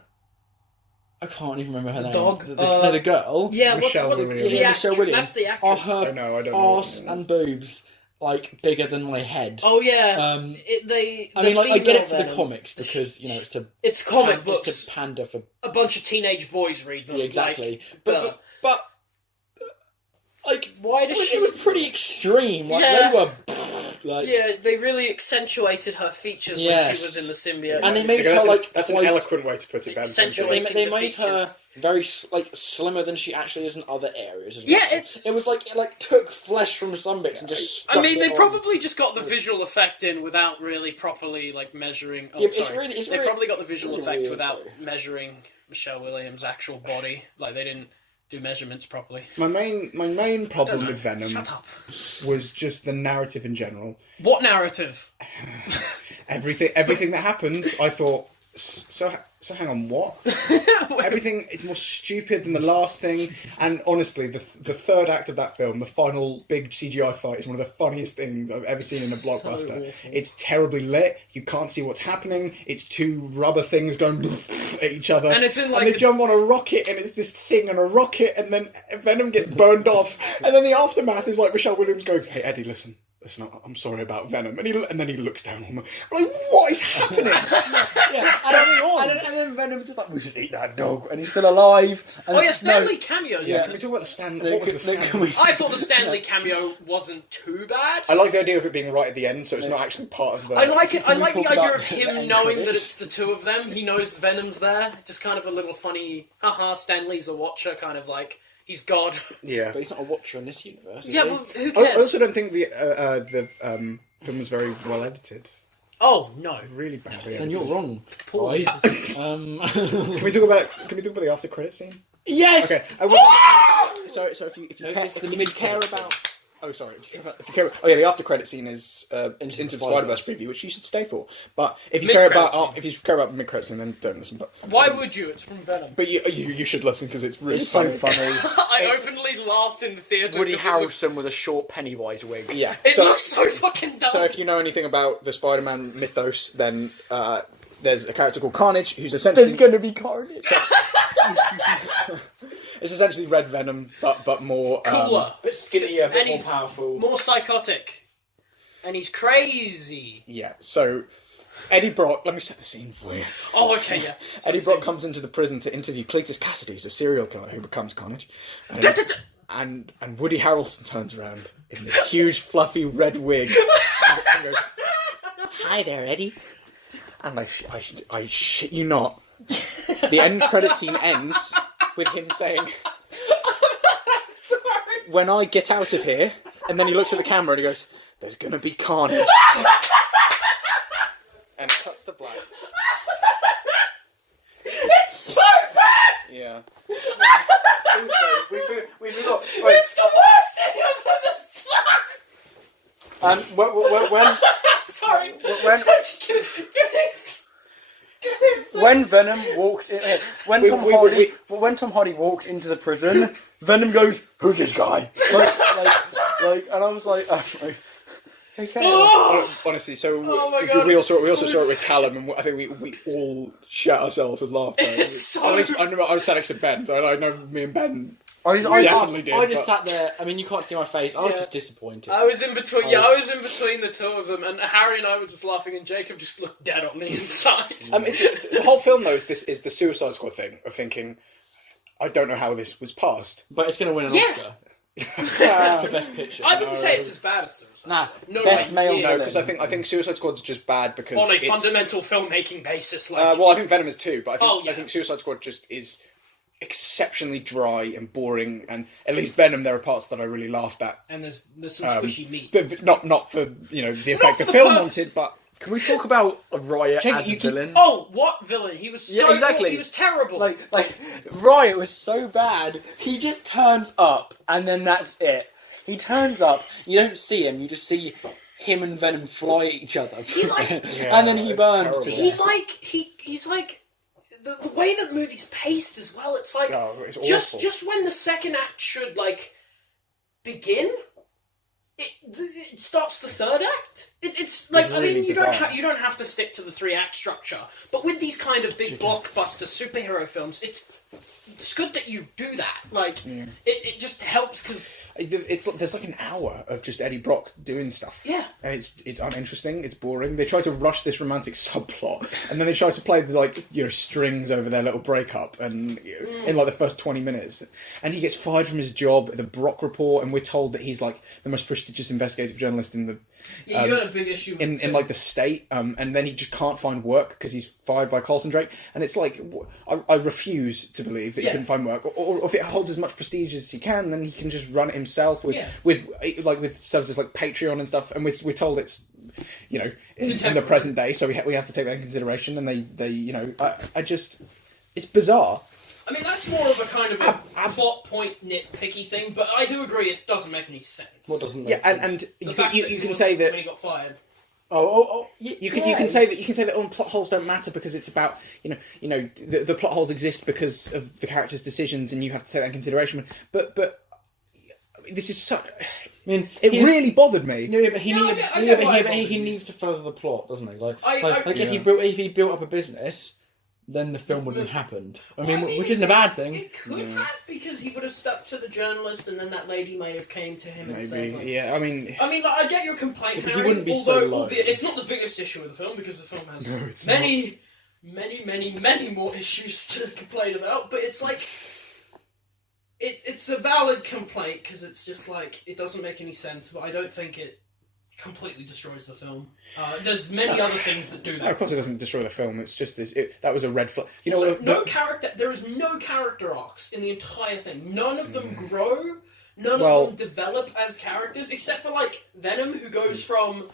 I can't even remember her name. dog? The girl. Yeah, Michelle what's Williams. the Yeah, Michelle Williams. That's the Are actress. her I know, I don't know arse what her name and boobs like bigger than my head? Oh yeah. Um, I I mean, like, I get it for the comics because you know It's comic it's books. to pander for A bunch of teenage boys read them. yeah, exactly. Like, but like, why does she? it was pretty extreme. Like Yeah. they were like, Yeah, they really accentuated her features when Yes. she was in the symbiote. And they made That's her like that's twice. an eloquent way to put it, Ben. Essentially. Thank you. They the made her features. very like slimmer than she actually is in other areas. As Yeah, well. It was like it like took flesh from some bits and just. I mean, stuck they it on. probably just got the visual effect in without really properly like measuring. Oh, Yeah, it's sorry. really- it's they really- probably got the visual really effect weird, without though. measuring Michelle Williams' actual body. Like they didn't do measurements properly. My main problem with Venom Shut up. was just the narrative in general. What narrative? Everything that happens, I thought. So hang on, what? Everything is more stupid than the last thing, and honestly, the third act of that film, the final big CGI fight, is one of the funniest things I've ever seen in a blockbuster. awful. It's terribly lit. You can't see what's happening. It's two rubber things going at each other, And it's in, like, they the- jump on a rocket, and it's this thing on a rocket, and then Venom gets burned off, and then the aftermath is like Michelle Williams going, "Hey Eddie, listen. listen, I'm sorry about Venom. And then he looks down on me. I'm like, what is happening? And then Venom's just like, we should eat that dog, and he's still alive. And Oh yeah, Stanley cameos. Yeah, can we talk about the Stan? What was the Stan? I thought the Stanley cameo wasn't too bad. I like the idea of it being right at the end, so it's not actually part of the... I like it. I like the talk idea about of the him end knowing that credits? it's the two of them. He knows Venom's there. Just kind of a little funny, haha, Stanley's a watcher, kind of like, he's God. Yeah. But he's not a watcher in this universe. Yeah, is he? well, who I cares? also don't think the film was very well edited. Oh, no. Really badly Then edited. you're wrong, Paul. guys. Can we talk about the after credit scene? Yes. Okay. So if you care, it's the if you mid-credits care scene. about. Oh, sorry. If you care, oh yeah, the after credit scene is Into into the the Spider-Verse Spider-Verse. preview, which you should stay for. But if you care Mid-credit about scene. if you care about the mid credit scene, then don't listen. But Why would you? It's from Venom. but you should listen because it's really It's so funny. funny. I openly laughed in the theatre. Woody 'cause it looks- Harrelson with a short Pennywise wig. Yeah. It so, looks so fucking dumb. so if you know anything about the Spider-Man mythos, then there's a character called Carnage who's essentially There's going to be carnage. it's essentially Red Venom, but more Cooler. bit skinnier, a And bit more he's powerful. more psychotic. And he's crazy. Yeah. So Eddie Brock, let me set the scene for you. Oh, okay, yeah. Eddie Brock comes into the prison to interview Cletus Cassidy, who's a serial killer who becomes Carnage. And Woody Harrelson turns around in this huge, fluffy red wig and goes, "Hi there, Eddie." And I shit you not, the end credit scene ends with him saying, Sorry. "When I get out of here," and then he looks at the camera and he goes, "There's gonna be carnage." And it cuts to black. It's so bad! Yeah. we forgot. It's the worst thing I've ever seen! When Sorry. when- Just give me when Venom walks in, when Tom Hardy walks into the prison, Venom goes, "Who's this guy?" Like, and I was like, okay. Honestly, so Oh my God, we it's also so saw it with Callum, and I think we all shat ourselves with laughter. It's so- At least I was sat next to Ben, so I know me and Ben. I definitely did, I just but- sat there. I mean, you can't see my face. I was Yeah. just disappointed. I was in between. Yeah, I was in between the two of them, and Harry and I were just laughing, and Jacob just looked dead on the inside. The whole film though is the Suicide Squad thing of thinking, I don't know how this was passed. But it's going to win an Yeah. Oscar for Best Picture. I wouldn't say it's as bad as Suicide. Nah, No best way. male Yeah. No, villain. because I think Suicide Squad's just bad because On a it's, fundamental filmmaking basis, like well, I think Venom is too, but Oh, yeah. I think Suicide Squad just is exceptionally dry and boring, and at least Venom there are parts that I really laughed at. and there's some squishy meat. But not for the effect for the the film purpose. wanted, but Can we talk about Riot Jake, as a you keep- villain? Oh, what villain? He was so Yeah, exactly. He was terrible. Like Riot was so bad. He just turns up, and then that's it. He turns up. You don't see him. You just see him and Venom fly at each other, and then he it's burns to terrible. death. he's like the way that movie's paced as well. It's like No, it's just awful. just when the second act should like begin, it starts the third act. It's like It's I mean really you bizarre. you don't have to stick to the 3-act structure, but with these kind of big blockbuster superhero films, it's good that you do that. Like it just helps because there's like an hour of just Eddie Brock doing stuff. Yeah. And it's uninteresting, it's boring. They try to rush this romantic subplot, and then they try to play the strings over their little breakup and in like the first 20 minutes. And he gets fired from his job at the Brock Report, and we're told that he's like the most prestigious investigative journalist in the you had a big issue with the in film. like the state, and then he just can't find work because he's fired by Carlton Drake, and it's like I refuse to believe that he Yeah. can find work, or if it holds as much prestige as he can, then he can just run it himself with Yeah. with services like Patreon and stuff, and we're told it's in the present day, so we have to take that into consideration, and they I just it's bizarre. I mean, that's more of a kind of a plot point nitpicky thing, but I do agree it doesn't make any sense. What doesn't Yeah, make sense? and The you fact can, that you he can was- say that when he got fired. you can say that plot holes don't matter because it's about the plot holes exist because of the character's decisions, and you have to take that into consideration. But this is so. I mean, It really bothered me. No, but he No, I needs, get why it but he bothered you. needs to further the plot, doesn't he? Like I- if he built up a business, then the film wouldn't have happened. I Well, mean, which isn't a bad thing. It could have, because he would have stuck to the journalist, and then that lady may have came to him and said, like, yeah. I mean, like, I get your complaint, Yeah, but he Harry, wouldn't be although, so low. albeit, it's not the biggest issue with the film, because the film has No, it's many more issues to complain about, but it's like, it's a valid complaint, because it's just like, it doesn't make any sense, but I don't think it completely destroys the film. There's many other things that do that. no, of course it doesn't destroy the film. It's just this. That was a red flag. You know, So the- there is no character arcs in the entire thing. None of them grow. None Well- of them develop as characters, except for like Venom, who goes from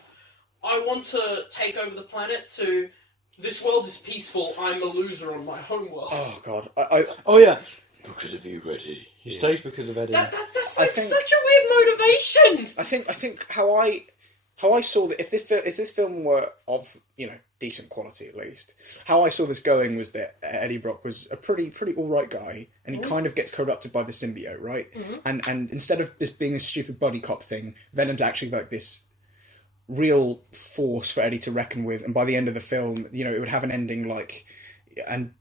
"I want to take over the planet" to "This world is peaceful. I'm a loser on my home world." oh god, Oh yeah, because of you, Eddie. he stays because of Eddie. That's I like think- such a weird motivation. I think how I saw that if this film were of decent quality at least, how I saw this going was that Eddie Brock was a pretty all right guy, and he kind of gets corrupted by the symbiote, right? And instead of this being a stupid buddy cop thing, Venom's actually like this real force for Eddie to reckon with, and by the end of the film, it would have an ending like, and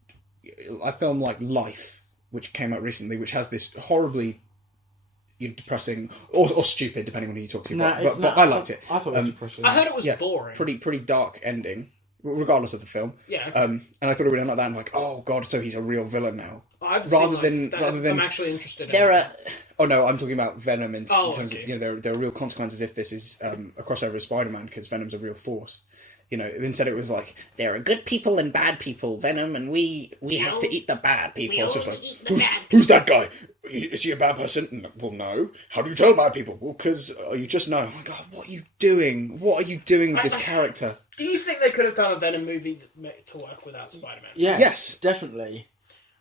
a film like Life, which came out recently, which has this horribly depressing or stupid, depending on who you talk to. But I liked it. I thought it was depressing. I heard it was Yeah, boring. pretty dark ending, regardless of the film. Yeah. And I thought it would end like that. And like, oh god, so he's a real villain now. I haven't rather seen than- Life. rather than- I'm actually interested in There it. are. Oh no, I'm talking about Venom in terms okay. of there are real consequences if this is a crossover with Spider-Man, because Venom's a real force. Instead it was like there are good people and bad people, Venom, and we have to eat the bad people. It's just like who's that guy? Is he a bad person? Well, no. How do you tell bad people? Well, because you just know. Oh my god, what are you doing? What are you doing with this character? Do you think they could have done a Venom movie to work without Spider-Man? Yes, definitely.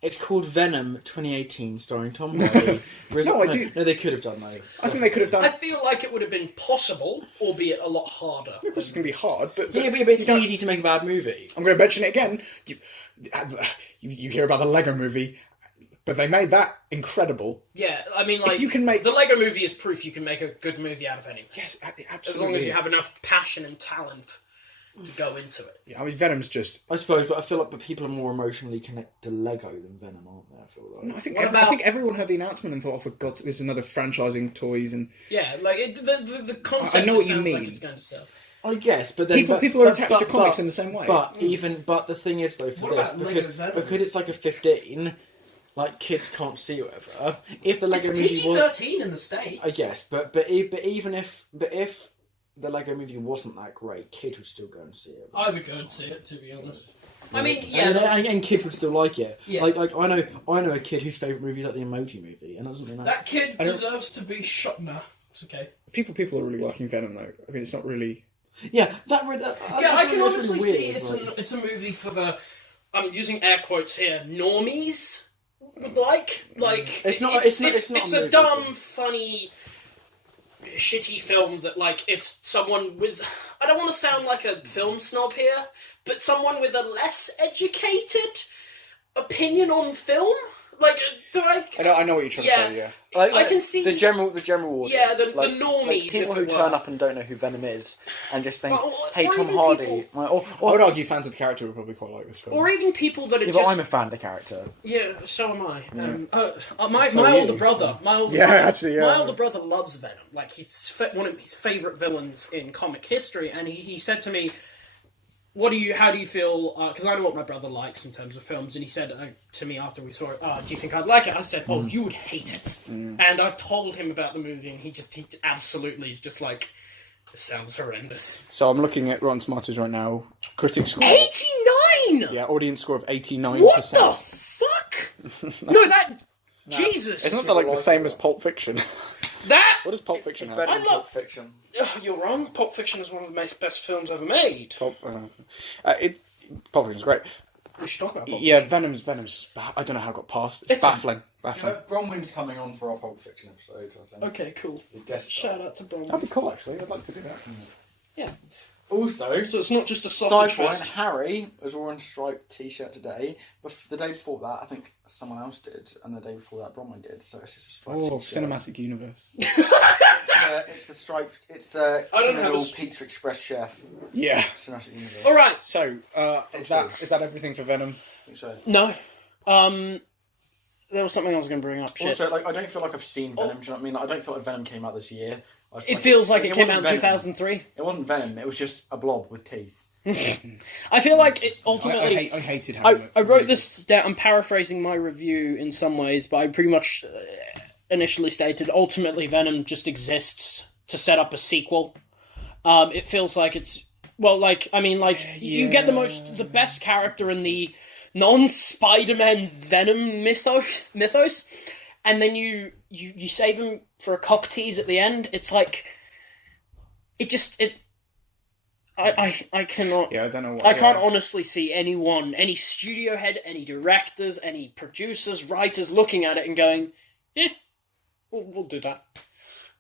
It's called Venom 2018, starring Tom Hardy. No, I do. No, they could have done that. I think they could have done. I feel like it would have been possible, albeit a lot harder. Of course, it's going to be hard, but Yeah, but it's easy to make a bad movie. I'm going to mention it again. You hear about the Lego movie, but they made that incredible. Yeah, I mean, like, you can make- the Lego movie is proof you can make a good movie out of anything. Yes, it absolutely. As long as you is. have enough passion and talent to go into it. Yeah, I mean, Venom's just. I suppose, but I feel like people are more emotionally connected to Lego than Venom, aren't they? I feel like. No, I think What I about- think everyone heard the announcement and thought, "Oh, for God's sake, this is another franchising toys." And Yeah, like, the concept I know just what you sounds like mean. it's going to sell. I guess, but then people are attached to comics in the same way. But the thing is though for What this about Lego Venom? because it's like a 15, like kids can't see whatever. If the It's Lego movie was, PG-13 in the States. I guess, but even if the Lego movie wasn't that great, kids would still go and see it. I would go and see it, to be honest. I mean, yeah, and kids would still like it. Yeah. Like I know a kid whose favourite movie is like the Emoji Movie, and that doesn't mean that kid I don't- deserves to be shot. No, it's okay. people are really liking Venom though. I mean, it's not really. Yeah, Yeah, I can honestly weird, see it's a movie for the, I'm using air quotes here, normies would like. Like, It's not it's a a movie, dumb, but- funny, shitty film that, like, if someone with, I don't want to sound like a film snob here, but someone with a less educated opinion on film, like, I know what you're trying to say. Yeah. I can see the general audience. Yeah, the normies, people if who it turn were. up and don't know who Venom is, and just think, Or "Hey, Tom even Hardy." people- I would argue fans of the character would probably quite like this film. Or even people that are Yeah, just but I'm a fan of the character. Yeah, so am I. My So are older you. brother, my older Yeah, brother, actually, yeah. my older brother loves Venom. Like, he's one of his favourite villains in comic history, and he said to me, how do you feel, because I know what my brother likes in terms of films, and he said to me after we saw it, do you think I'd like it? I said, you would hate it. And I've told him about the movie, and he absolutely is just like, this sounds horrendous. So I'm looking at Rotten Tomatoes right now. Critic score. 89! Yeah, audience score of 89%. What the fuck? No, Jesus! Isn't that like the same as Pulp Fiction? That... What does Pulp Fiction have? Better I than love- Pulp Fiction. You're wrong. Pulp Fiction is one of the best films ever made. Pulp Fiction's great. We should talk about Pulp Yeah, Venom's. I don't know how it got past. It's baffling. Bronwyn's coming on for our Pulp Fiction episode, I think. Okay, cool. The guest Shout out to Bron. That'd be cool, actually. I'd like to do that. Yeah. Also, So it's not just a side sausage point, fest. Harry was wearing a striped t-shirt today, but the day before that, I think someone else did, and the day before that, Bromley did. So it's just a striped Oh, t-shirt. cinematic universe. It's the striped. It's the I don't have criminal a s- Pizza Express chef. Yeah. Cinematic universe. All right. So, is that everything for Venom? I think so. No. There was something I was going to bring up. Shit. Also, like, I don't feel like I've seen Venom. Do you know what I mean? Like, I don't feel like Venom came out this year. I feel It feels like it came wasn't out in Venom. 2003. It wasn't Venom. It was just a blob with teeth. I feel like it ultimately. I hated how I wrote this down. I'm paraphrasing my review in some ways, but I pretty much initially stated ultimately Venom just exists to set up a sequel. It feels like it's you get the best character in the non-Spider-Man Venom mythos, and then you save him for a cock tease at the end. It's like I cannot. Yeah, I don't know what. I can't honestly see anyone, any studio head, any directors, any producers, writers looking at it and going, "Yeah, we'll do that."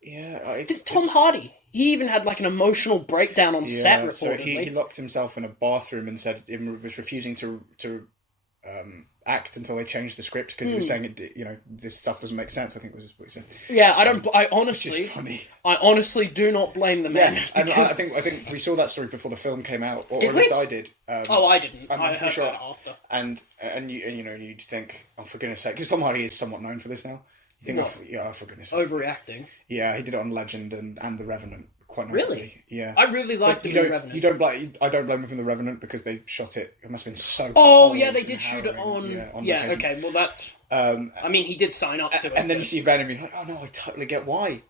Yeah, Tom Hardy, he even had like an emotional breakdown on set. Reportedly, so he locked himself in a bathroom and said he was refusing to act until they changed the script because he was saying this stuff doesn't make sense. I think was what he said. yeah, I don't. I Which honestly, is funny. I honestly do not blame the man. And because- I think we saw that story before the film came out, or Did at least we? I did. Oh, I didn't. I'm I pretty heard sure. that after. And you'd think, oh, for goodness sake, because Tom Hardy is somewhat known for this now. You think, for goodness sake. Overreacting. Yeah, he did it on Legend and The Revenant quite Really? nicely. Yeah. I really liked But the new Revenant. I don't blame him for The Revenant because they shot it. It must have been so. Oh cold yeah, they and did shoot it on. harrowing. Yeah, location. okay. Well, that. I mean, he did sign up to it. And then you but- see Venom, you're like, oh no, I totally get why.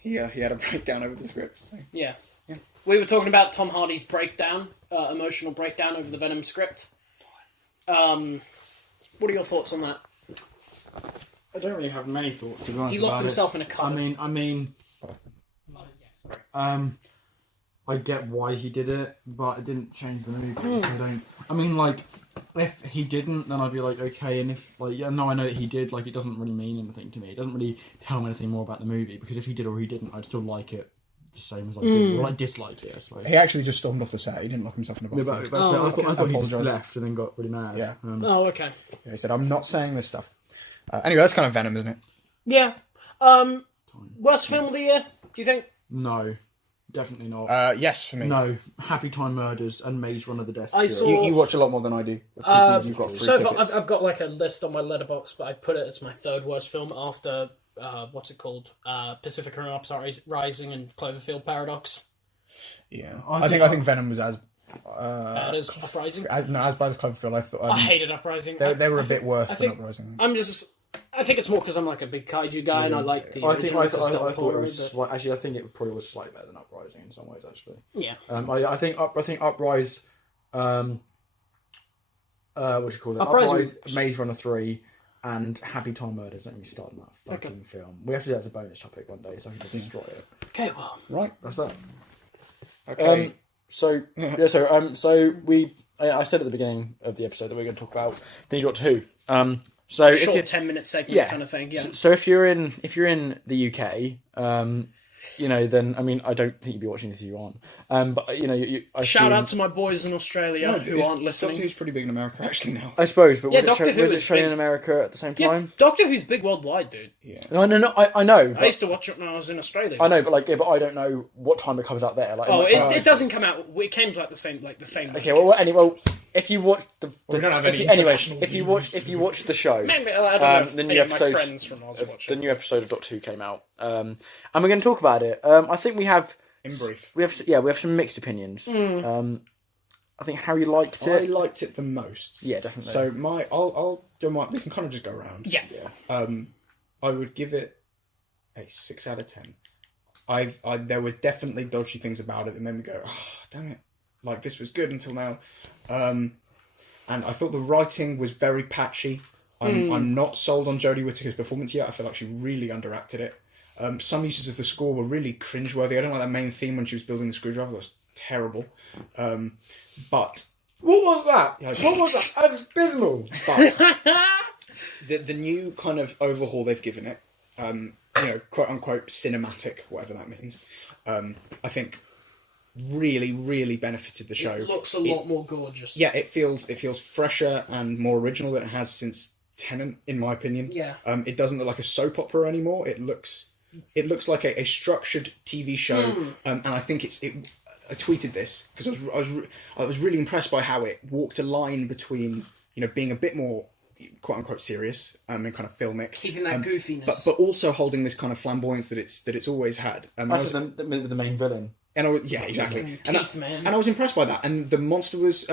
He had a breakdown over the script. So. Yeah. We were talking about Tom Hardy's breakdown, emotional breakdown over the Venom script. What are your thoughts on that? I don't really have many thoughts to be honest. He locked about himself it. in a cupboard. I mean, I get why he did it, but it didn't change the movie. So I don't. I mean, like, if he didn't, then I'd be like, okay. And if, like, yeah, no, I know that he did. Like, it doesn't really mean anything to me. It doesn't really tell me anything more about the movie because if he did or he didn't, I'd still like it the same as I did, or I dislike it. I suppose. He actually just stormed off the set. He didn't lock himself in a Yeah, bathroom. but Oh, I thought he just Apologise. left and then got really mad. Yeah. Oh, okay. Yeah, he said, I'm not saying this stuff. Anyway, that's kind of Venom, isn't it? Yeah. Worst film of the year, do you think? No, definitely not. Yes, for me. No, Happy Time Murders and Maze Runner: The Death I Cure. saw- You watch a lot more than I do. Because you've got free So tickets. I've got like a list on my letterbox, but I put it as my third worst film after what's it called? Pacific Rim Uprising and Cloverfield Paradox. Yeah, I I think Venom was as That is Uprising. as bad as Cloverfield. I thought I hated Uprising. they were a bit worse I than think- Uprising. I think it's more because I'm like a big kaiju guy and I like the. I think original I because Del thought it Toro, was but- slight, actually. I think it probably was slightly better than Uprising in some ways. Actually, Yeah. I think Uprise. What do you call it? Uprise Maze Runner 3, and Happy Time Murders. Let me start on that fucking film. We have to do that as a bonus topic one day, so I can just destroy it. Okay, well. Right. That's that. Okay. So we. I said at the beginning of the episode that we're going to talk about the new Doctor Who. So if Short you 10-minute segment kind of thing, yeah. So if you're in the UK, then I mean I don't think you'd be watching this if you aren't. But I Shout assume- out to my boys in Australia who aren't listening. Doctor Who's pretty big in America actually now. I suppose, but Yeah, was Doctor Who was is it shown big. in America at the same Yeah, time? Doctor Who's big worldwide, dude. No, I know. I But, used to watch it when I was in Australia. I know, but I don't know what time it comes out there. Like, Oh, it might- it doesn't come out. It came like the same week. Okay, well, if you watch we don't have any anyway, international if you watch the show, Maybe, I don't know if the new any of my episode friends from Oz watch the it. new episode of Doctor Who came out, and we're going to talk about it. I think we have In brief, we have some mixed opinions. I think Harry liked I it. liked it the most. Yeah, definitely. So I'll do my. We can kind of just go around. Yeah. I would give it a 6 out of 10. There were definitely dodgy things about it that made me go, oh, damn it, like this was good until now. And I thought the writing was very patchy. I'm not sold on Jodie Whittaker's performance yet. I feel like she really underacted it. Some uses of the score were really cringeworthy. I don't like that main theme when she was building the screwdriver. That was terrible. But what was that? Yeah, What was that? That's abysmal. but the new kind of overhaul they've given it, quote unquote cinematic, whatever that means. I think really, really benefited the show. It looks a lot more gorgeous. Yeah, it feels fresher and more original than it has since Tennant, in my opinion. Yeah. It doesn't look like a soap opera anymore. It looks like a structured TV show, and I think I tweeted this because I was really impressed by how it walked a line between being a bit more quote unquote serious and kind of filmic, keeping that goofiness, but also holding this kind of flamboyance that it's always had. The main villain. And exactly. Man. And I was impressed by that. And the monster was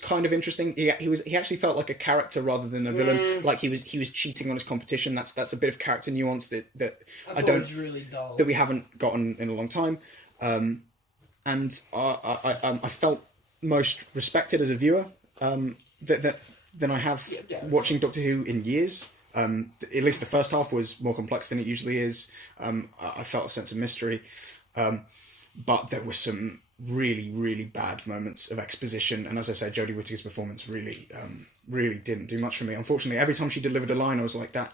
kind of interesting. He actually felt like a character rather than a villain. Like he was cheating on his competition. That's a bit of character nuance that I don't was really dull. that we haven't gotten in a long time. And I felt most respected as a viewer than I have watching Doctor Who in years. At least the first half was more complex than it usually is. I felt a sense of mystery. But there were some really, really bad moments of exposition, and as I said, Jodie Whittaker's performance really didn't do much for me. Unfortunately, every time she delivered a line, I was like, "That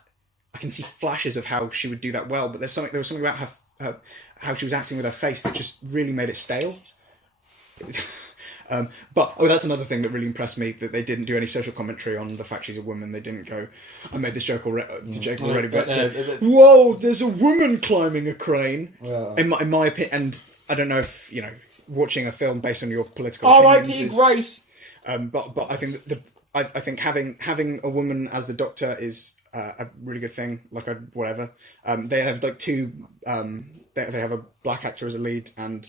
I can see flashes of how she would do that well." But there was something about her how she was acting with her face that just really made it stale. It was, but that's another thing that really impressed me, that they didn't do any social commentary on the fact she's a woman. They didn't go, I made this joke to Jake already, but whoa, there's a woman climbing a crane. In my opinion, and I don't know if watching a film based on your political opinions is, Grace. but I think I think having a woman as the Doctor is a really good thing. Like whatever. They have like two. They have a black actor as a lead, and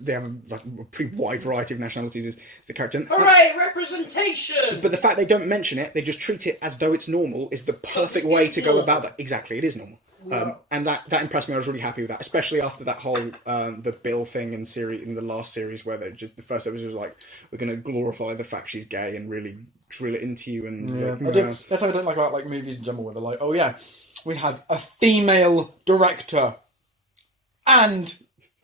they have a pretty wide variety of nationalities as the character. Hooray, representation! But the fact they don't mention it, they just treat it as though it's normal, is the perfect way to go about that. Exactly, it is normal. And that impressed me. I was really happy with that, especially after that whole the Bill thing in the last series, where the first episode was like, we're going to glorify the fact she's gay and really drill it into you. And that's what I don't like about movies in general, where they're like, oh yeah, we have a female director and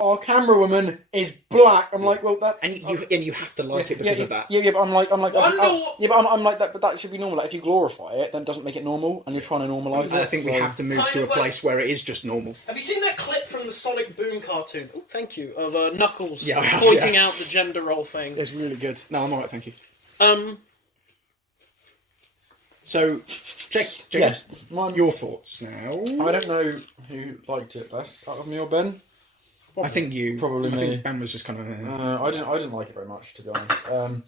our camera woman is black. I'm like, well, that and you have to like it because of that. Yeah, but I'm like, I'm like that. But that should be normal. Like, if you glorify it, then it doesn't make it normal, and you're trying to normalise it. I think we have to move to a place where it is just normal. Have you seen that clip from the Sonic Boom cartoon? Oh, thank you. Of Knuckles I have, pointing out the gender role thing. It's really good. No, I'm alright, thank you. So, Jake, yes, your thoughts now. I don't know who liked it best out of me or Ben. I think you. Probably me. I think Ben was just kind of. I didn't like it very much, to be honest. And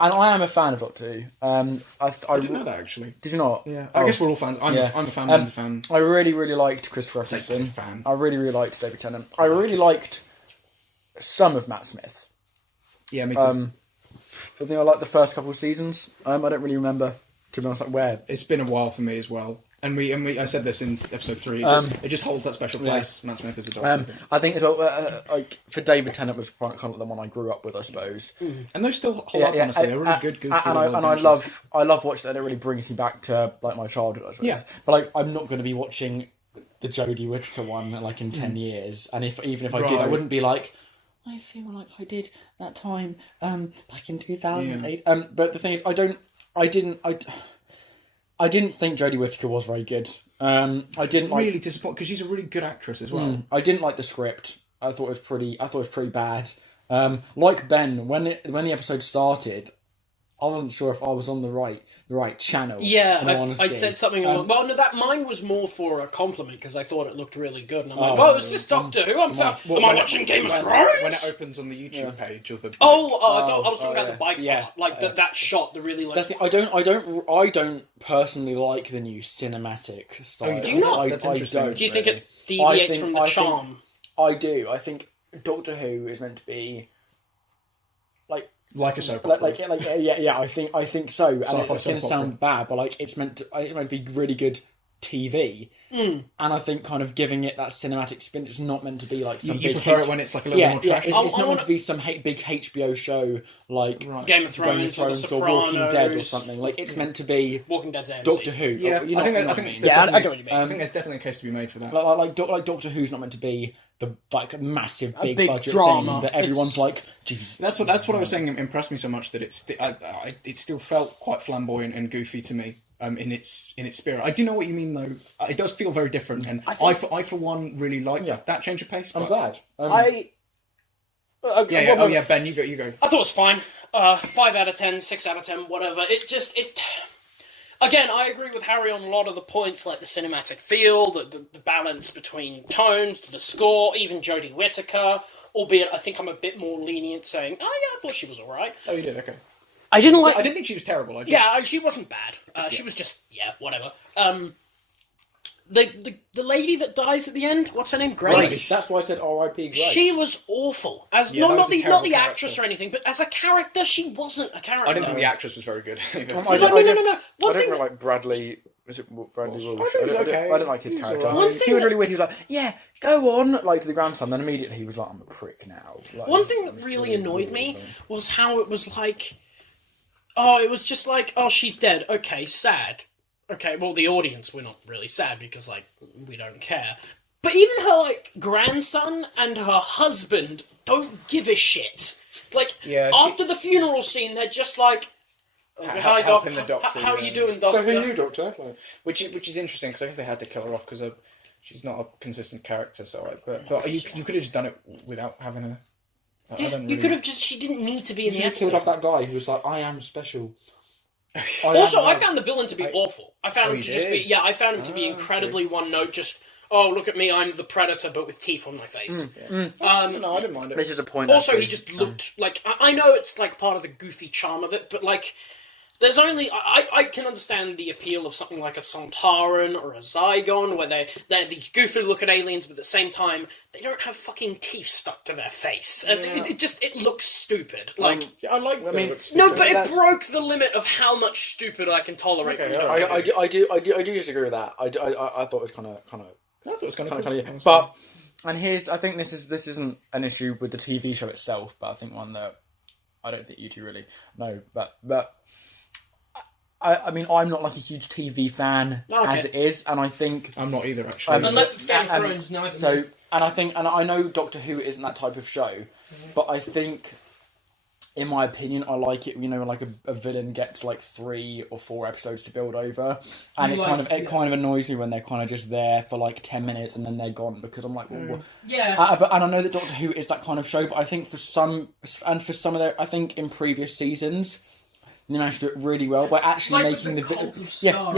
I am a fan of Doctor Who. I didn't know that, actually. Did you not? Yeah. I guess we're all fans. I'm a fan. Ben's a fan. I really, really liked Christopher Eccleston. Fan. I really, really liked David Tennant. I really liked some of Matt Smith. Yeah, me too. I think I liked the first couple of seasons. I don't really remember, to be honest, like where. It's been a while for me as well. And I said this in episode 3. It just holds that special place. Yeah. Matt Smith is a Doctor. I think as well, like for David Tennant was kind of the one I grew up with, I suppose. And those still hold up. Honestly, they're really good. Goofy, and I love watching that. It really brings me back to like my childhood, I suppose. Yeah. But like, I'm not going to be watching the Jodie Whittaker one like in 10 years. And even if I did, I wouldn't be like, I feel like I did that time back in 2008. Yeah. But the thing is, I didn't think Jodie Whittaker was very good. I didn't really disappointed, because she's a really good actress as well. I didn't like the script. I thought it was pretty bad. Like Ben, when the episode started, I wasn't sure if I was on the right channel. Yeah, I said something along. But no, that mine was more for a compliment, because I thought it looked really good, and I'm like, "Oh, is this Doctor Who? Am I watching Game of Thrones?" When it opens on the YouTube page, or the I was talking about the bike part, like that shot, the really like. I don't personally like the new cinematic style. Do you not? That's interesting. Do you think it deviates from the charm? I do. I think Doctor Who is meant to be like a soap opera. Yeah. I think so. And it's going to sound bad, but like it's meant to be really good TV. And I think kind of giving it that cinematic spin, it's not meant to be like some. You prefer it when it's like a little more trashy. It's not meant to be some big HBO show like Game of Thrones or Walking Dead or something. Like it's meant to be Walking Dead's AMC. Doctor Who. Yeah, I think I get what you mean. I think there's definitely a case to be made for that. Like Doctor Who's not meant to be the massive big budget drama thing that everyone's like, Jesus. That's what I was saying. Impressed me so much that it still felt quite flamboyant and goofy to me. In its spirit, I do know what you mean though. It does feel very different, and I for one really liked that change of pace. I'm glad. Ben, you go. I thought it was fine. 5 out of 10, 6 out of 10, whatever. Again, I agree with Harry on a lot of the points, like the cinematic feel, the balance between tones, the score, even Jodie Whittaker. Albeit, I think I'm a bit more lenient, saying, "Oh yeah, I thought she was alright." Oh, you did, okay. I didn't like. I didn't think she was terrible. She wasn't bad. She was just whatever. The lady that dies at the end, what's her name? Grace. That's why I said R.I.P. Grace. She was awful. Not the actress or anything, but as a character, she wasn't a character. I didn't think the actress was very good. No. I didn't like Bradley. Was it Bradley Walsh? I didn't like his character. Right. He was really weird. He was like, "Yeah, go on," like to the grandson. Then immediately he was like, "I'm a prick now." Like, one thing that really annoyed me was how it was like, it was just like, she's dead. Okay, sad. Okay, well, the audience, we're not really sad because, like, we don't care. But even her, like, grandson and her husband don't give a shit. Like, after the funeral scene, they're just like, "Hi, Doc. The doctor, how are you doing, Doctor?" So who you, Doctor? Which is interesting, because I guess they had to kill her off, because she's not a consistent character, but you could have just done it without having her. You could have just, she didn't need to be in the episode. Killed off that guy who was like, "I am special." Also, I found the villain to be awful. I found him to just did? be... Yeah, I found him to be incredibly one-note, just, look at me, I'm the Predator, but with teeth on my face. No, I didn't mind it. This is a point. Also, he just looked like... I know it's, like, part of the goofy charm of it, but, like... There's only... I can understand the appeal of something like a Sontaran or a Zygon, where they're these goofy-looking aliens, but at the same time, they don't have fucking teeth stuck to their face. And it looks stupid. Like... I like that it looks stupid. No, but it broke the limit of how much stupid I can tolerate from Doctor Who. I do disagree with that. I thought it was kind of. I thought it was kind of cool. But I think this isn't an issue with the TV show itself, but I think one that I don't think you two really know. But I mean, I'm not like a huge TV fan as it is, and I think I'm not either, actually. Unless it's Game of Thrones, neither. So, and I know Doctor Who isn't that type of show, but I think, in my opinion, I like it. You know, like a villain gets like 3 or 4 episodes to build over, and it kind of annoys me when they're kind of just there for like 10 minutes and then they're gone, because I'm like, and I know that Doctor Who is that kind of show, but I think for some of their, I think in previous seasons, they managed to do it really well by actually making the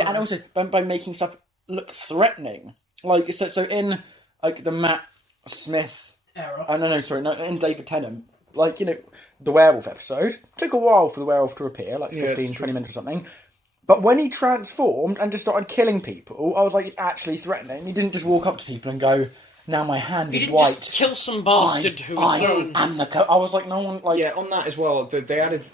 and also by making stuff look threatening. Like so in like the Matt Smith era. In David Tennant, like, you know, the werewolf episode took a while for the werewolf to appear, like 15, 20 minutes or something. But when he transformed and just started killing people, I was like, it's actually threatening. He didn't just walk up to people and go, "Now my hand is white. Just kill some bastard who was thrown." I was like, no one like. Yeah, on that as well, they added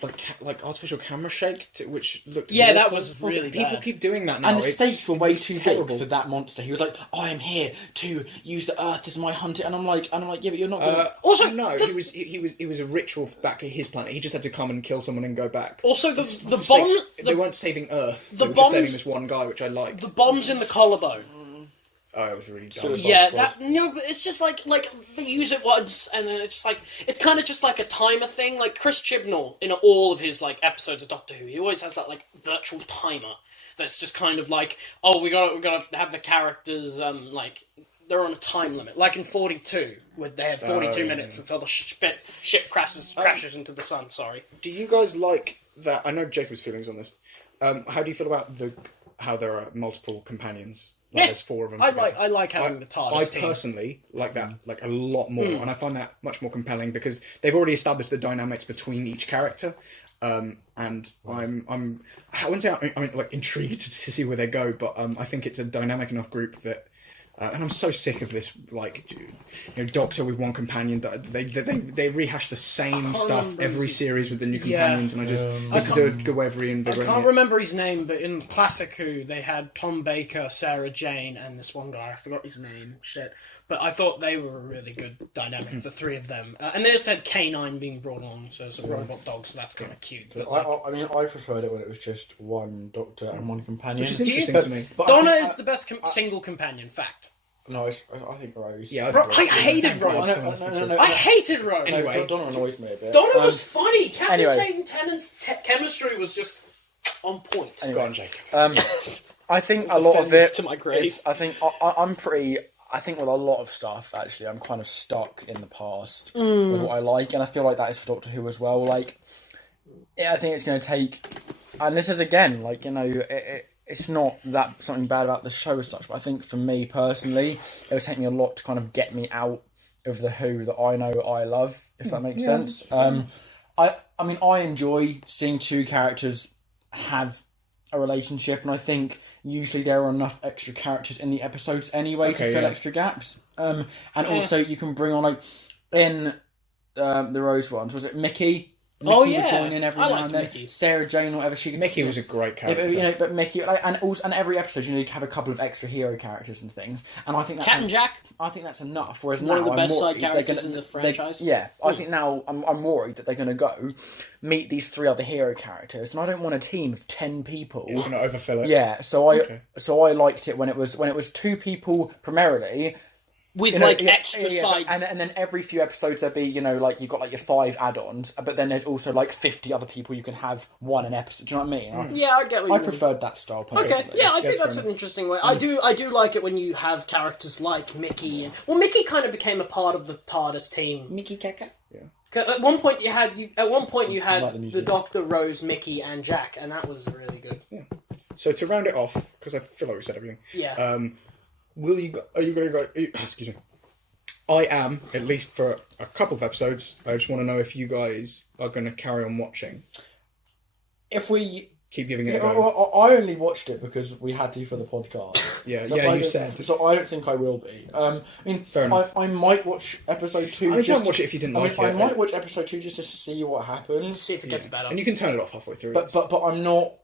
like artificial camera shake, which looked. Yeah, that awful. was really People bad. keep doing that now. And the stakes were way too terrible big for that monster. He was like, "I am here to use the earth as my hunter," and I'm like, yeah, but you're not. Gonna... Also, no, he was a ritual back at his planet. He just had to come and kill someone and go back. Also, the bomb. They weren't saving Earth. They were just saving this one guy, which I liked. The bombs in the collarbone. Oh, it was really dumb. But it's just like they use it once, and then it's like it's kind of just like a timer thing. Like Chris Chibnall in all of his like episodes of Doctor Who, he always has that like virtual timer that's just kind of like, we gotta have the characters like they're on a time limit. Like in 42, where they had 42 minutes until the ship crashes into the sun. Sorry. Do you guys like that? I know Jacob's feelings on this. How do you feel about how there are multiple companions? Like there's 4 of them. I like having the TARDIS team. I personally like that like a lot more, and I find that much more compelling because they've already established the dynamics between each character, and I wouldn't say I'm like intrigued to see where they go, but I think it's a dynamic enough group that. And I'm so sick of this, like, you know, Doctor with one companion. They rehash the same stuff every series with the new companions, and this is a good way of reinvigorating it. I can't remember his name, but in Classic Who, they had Tom Baker, Sarah Jane, and this one guy. I forgot his name. Shit. But I thought they were a really good dynamic, the 3 of them. And they just had K9 being brought on, so it's a robot dog, so that's kind of cute. But I preferred it when it was just one Doctor and one companion. Which is interesting to me. But Donna is the best single companion, fact. No, I think Rose. Yeah, I hated Rose. I hated Rose. Anyway, Donna annoys me a bit. Donna was funny. Captain Tennant's chemistry was just on point. Go on, Jake. I think a lot of it. To my grave. I think I'm pretty. I think with a lot of stuff, actually, I'm kind of stuck in the past with what I like, and I feel like that is for Doctor Who as well. Like, I think it's going to take, and this is again, like, you know, it's not that something bad about the show as such, but I think for me personally, it would take me a lot to kind of get me out of the Who that I know I love, if that makes sense. I mean, I enjoy seeing two characters have a relationship, and I think usually there are enough extra characters in the episodes anyway to fill extra gaps. And also you can bring on, like, in the Rose ones, was it Mickey? Mickey would join in every now and then. Mickey. Sarah Jane, whatever she. Mickey was a great character. Yeah, but, you know, but Mickey, like, and every episode you need to have a couple of extra hero characters and things. And I think that's Captain Jack. I think that's enough. Whereas one now of the best side I'm characters in the franchise. I think now I'm worried that they're going to go meet these 3 other hero characters, and I don't want a team of 10 people. It's going to overfill it. Yeah, so I liked it when it was 2 people primarily. With, you know, extra side... And then every few episodes there'd be, you know, like, you've got, like, your 5 add-ons, but then there's also, like, 50 other people you can have one an episode. Do you know what I mean? Yeah, I get what you mean. I preferred that style, personally. Okay, yeah, I think that's an interesting way. I do like it when you have characters like Mickey. Well, Mickey kind of became a part of the TARDIS team. Mickey Kaka? Yeah. At one point you had like the Doctor, Rose, Mickey, and Jack, and that was really good. Yeah. So to round it off, because I feel like we said everything. Yeah. Are you going to go? Excuse me. I am, at least for a couple of episodes. I just want to know if you guys are going to carry on watching. If we keep giving it a go. I only watched it because we had to for the podcast. You said. So I don't think I will be. I mean, fair enough. I might watch episode 2. I might watch it if you didn't like it. I might watch episode 2 just to see what happens. See if it gets better. And you can turn it off halfway through. But I'm not.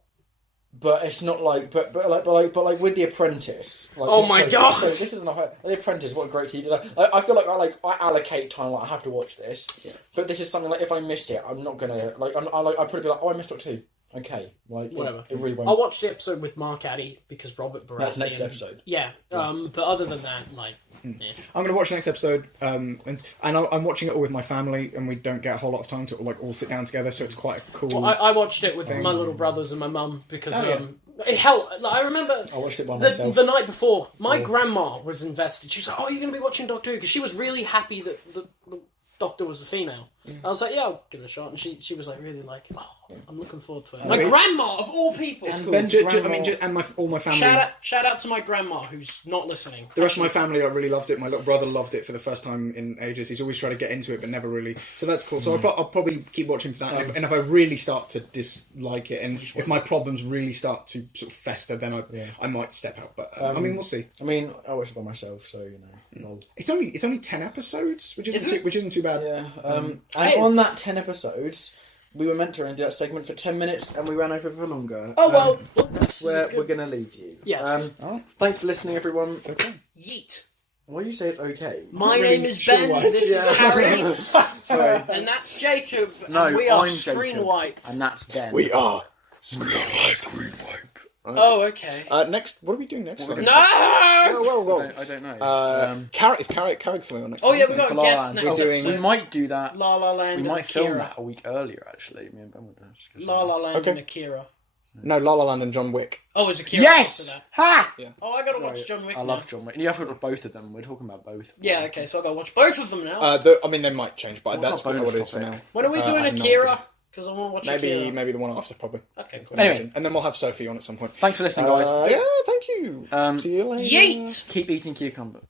But it's not like, but like with The Apprentice. Like, oh my god! So this isn't The Apprentice. What a great TV! I feel like I allocate time. Like, I have to watch this. Yeah. But this is something like, if I miss it, I'm not gonna like. I probably be like, oh, I missed it too. Okay, like, whatever. It really won't. I'll watch the episode with Mark Addy because Robert Baratheon. That's next episode. Yeah. But other than that, like. Yeah. I'm going to watch the next episode, and I'm watching it all with my family, and we don't get a whole lot of time to like all sit down together, so it's quite a cool. Well, I watched it with my little brothers and my mum because hell, I remember I watched it by myself the night before. My grandma was invested. She was like, "Oh, you're going to be watching Doctor Who?" Because she was really happy that the Doctor was a female. I was like, "Yeah, I'll give it a shot," and she was like, really like, "Oh, I'm looking forward to it." My grandma of all people. And cool. All my family. Shout out to my grandma who's not listening. The rest of my family, I really loved it. My little brother loved it for the first time in ages. He's always tried to get into it, but never really. So that's cool. So I'll probably keep watching for that. And if I really start to dislike it, and if my problems really start to sort of fester, then I might step out. But I mean, we'll see. I mean, I watched it by myself, so you know. It's only 10 episodes, which isn't too bad. Yeah. And on that 10 episodes, we were meant to do that segment for 10 minutes, and we ran over for longer. Oh well, that's where we're going to leave you. Yes. Thanks for listening, everyone. Okay. Yeet. Why do you say it's okay? My name is Ben. This is Harry. Sorry. And that's Jacob. No, and we are I'm ScreenWipe. And that's Ben. We are ScreenWipe. Oh, okay. Next, what are we doing next? No! Whoa. I don't know. Is Carrot coming on next? Oh yeah, we For got a La La guest Land. next doing- episode. We might do that. La La Land We and might film Akira. that a week earlier, actually. Me and Ben would just La La Land Okay. and Akira. No, La La Land and John Wick. Oh, it's Akira. Yes! after that. Ha! Yeah. Oh, I gotta Sorry, watch John Wick I now. love John Wick. You have to watch both of them. We're talking about both. Yeah, okay, so I gotta watch both of them now. I mean, they might change, but What's that's our what bonus it is for topic? now. When are we doing I have no Akira? idea. Because I want to watch Akira. Maybe the one after, probably. Okay, cool. Anyway. And then we'll have Sophie on at some point. Thanks for listening, guys. Yeah, thank you. See you later. Yeet! Keep eating cucumber.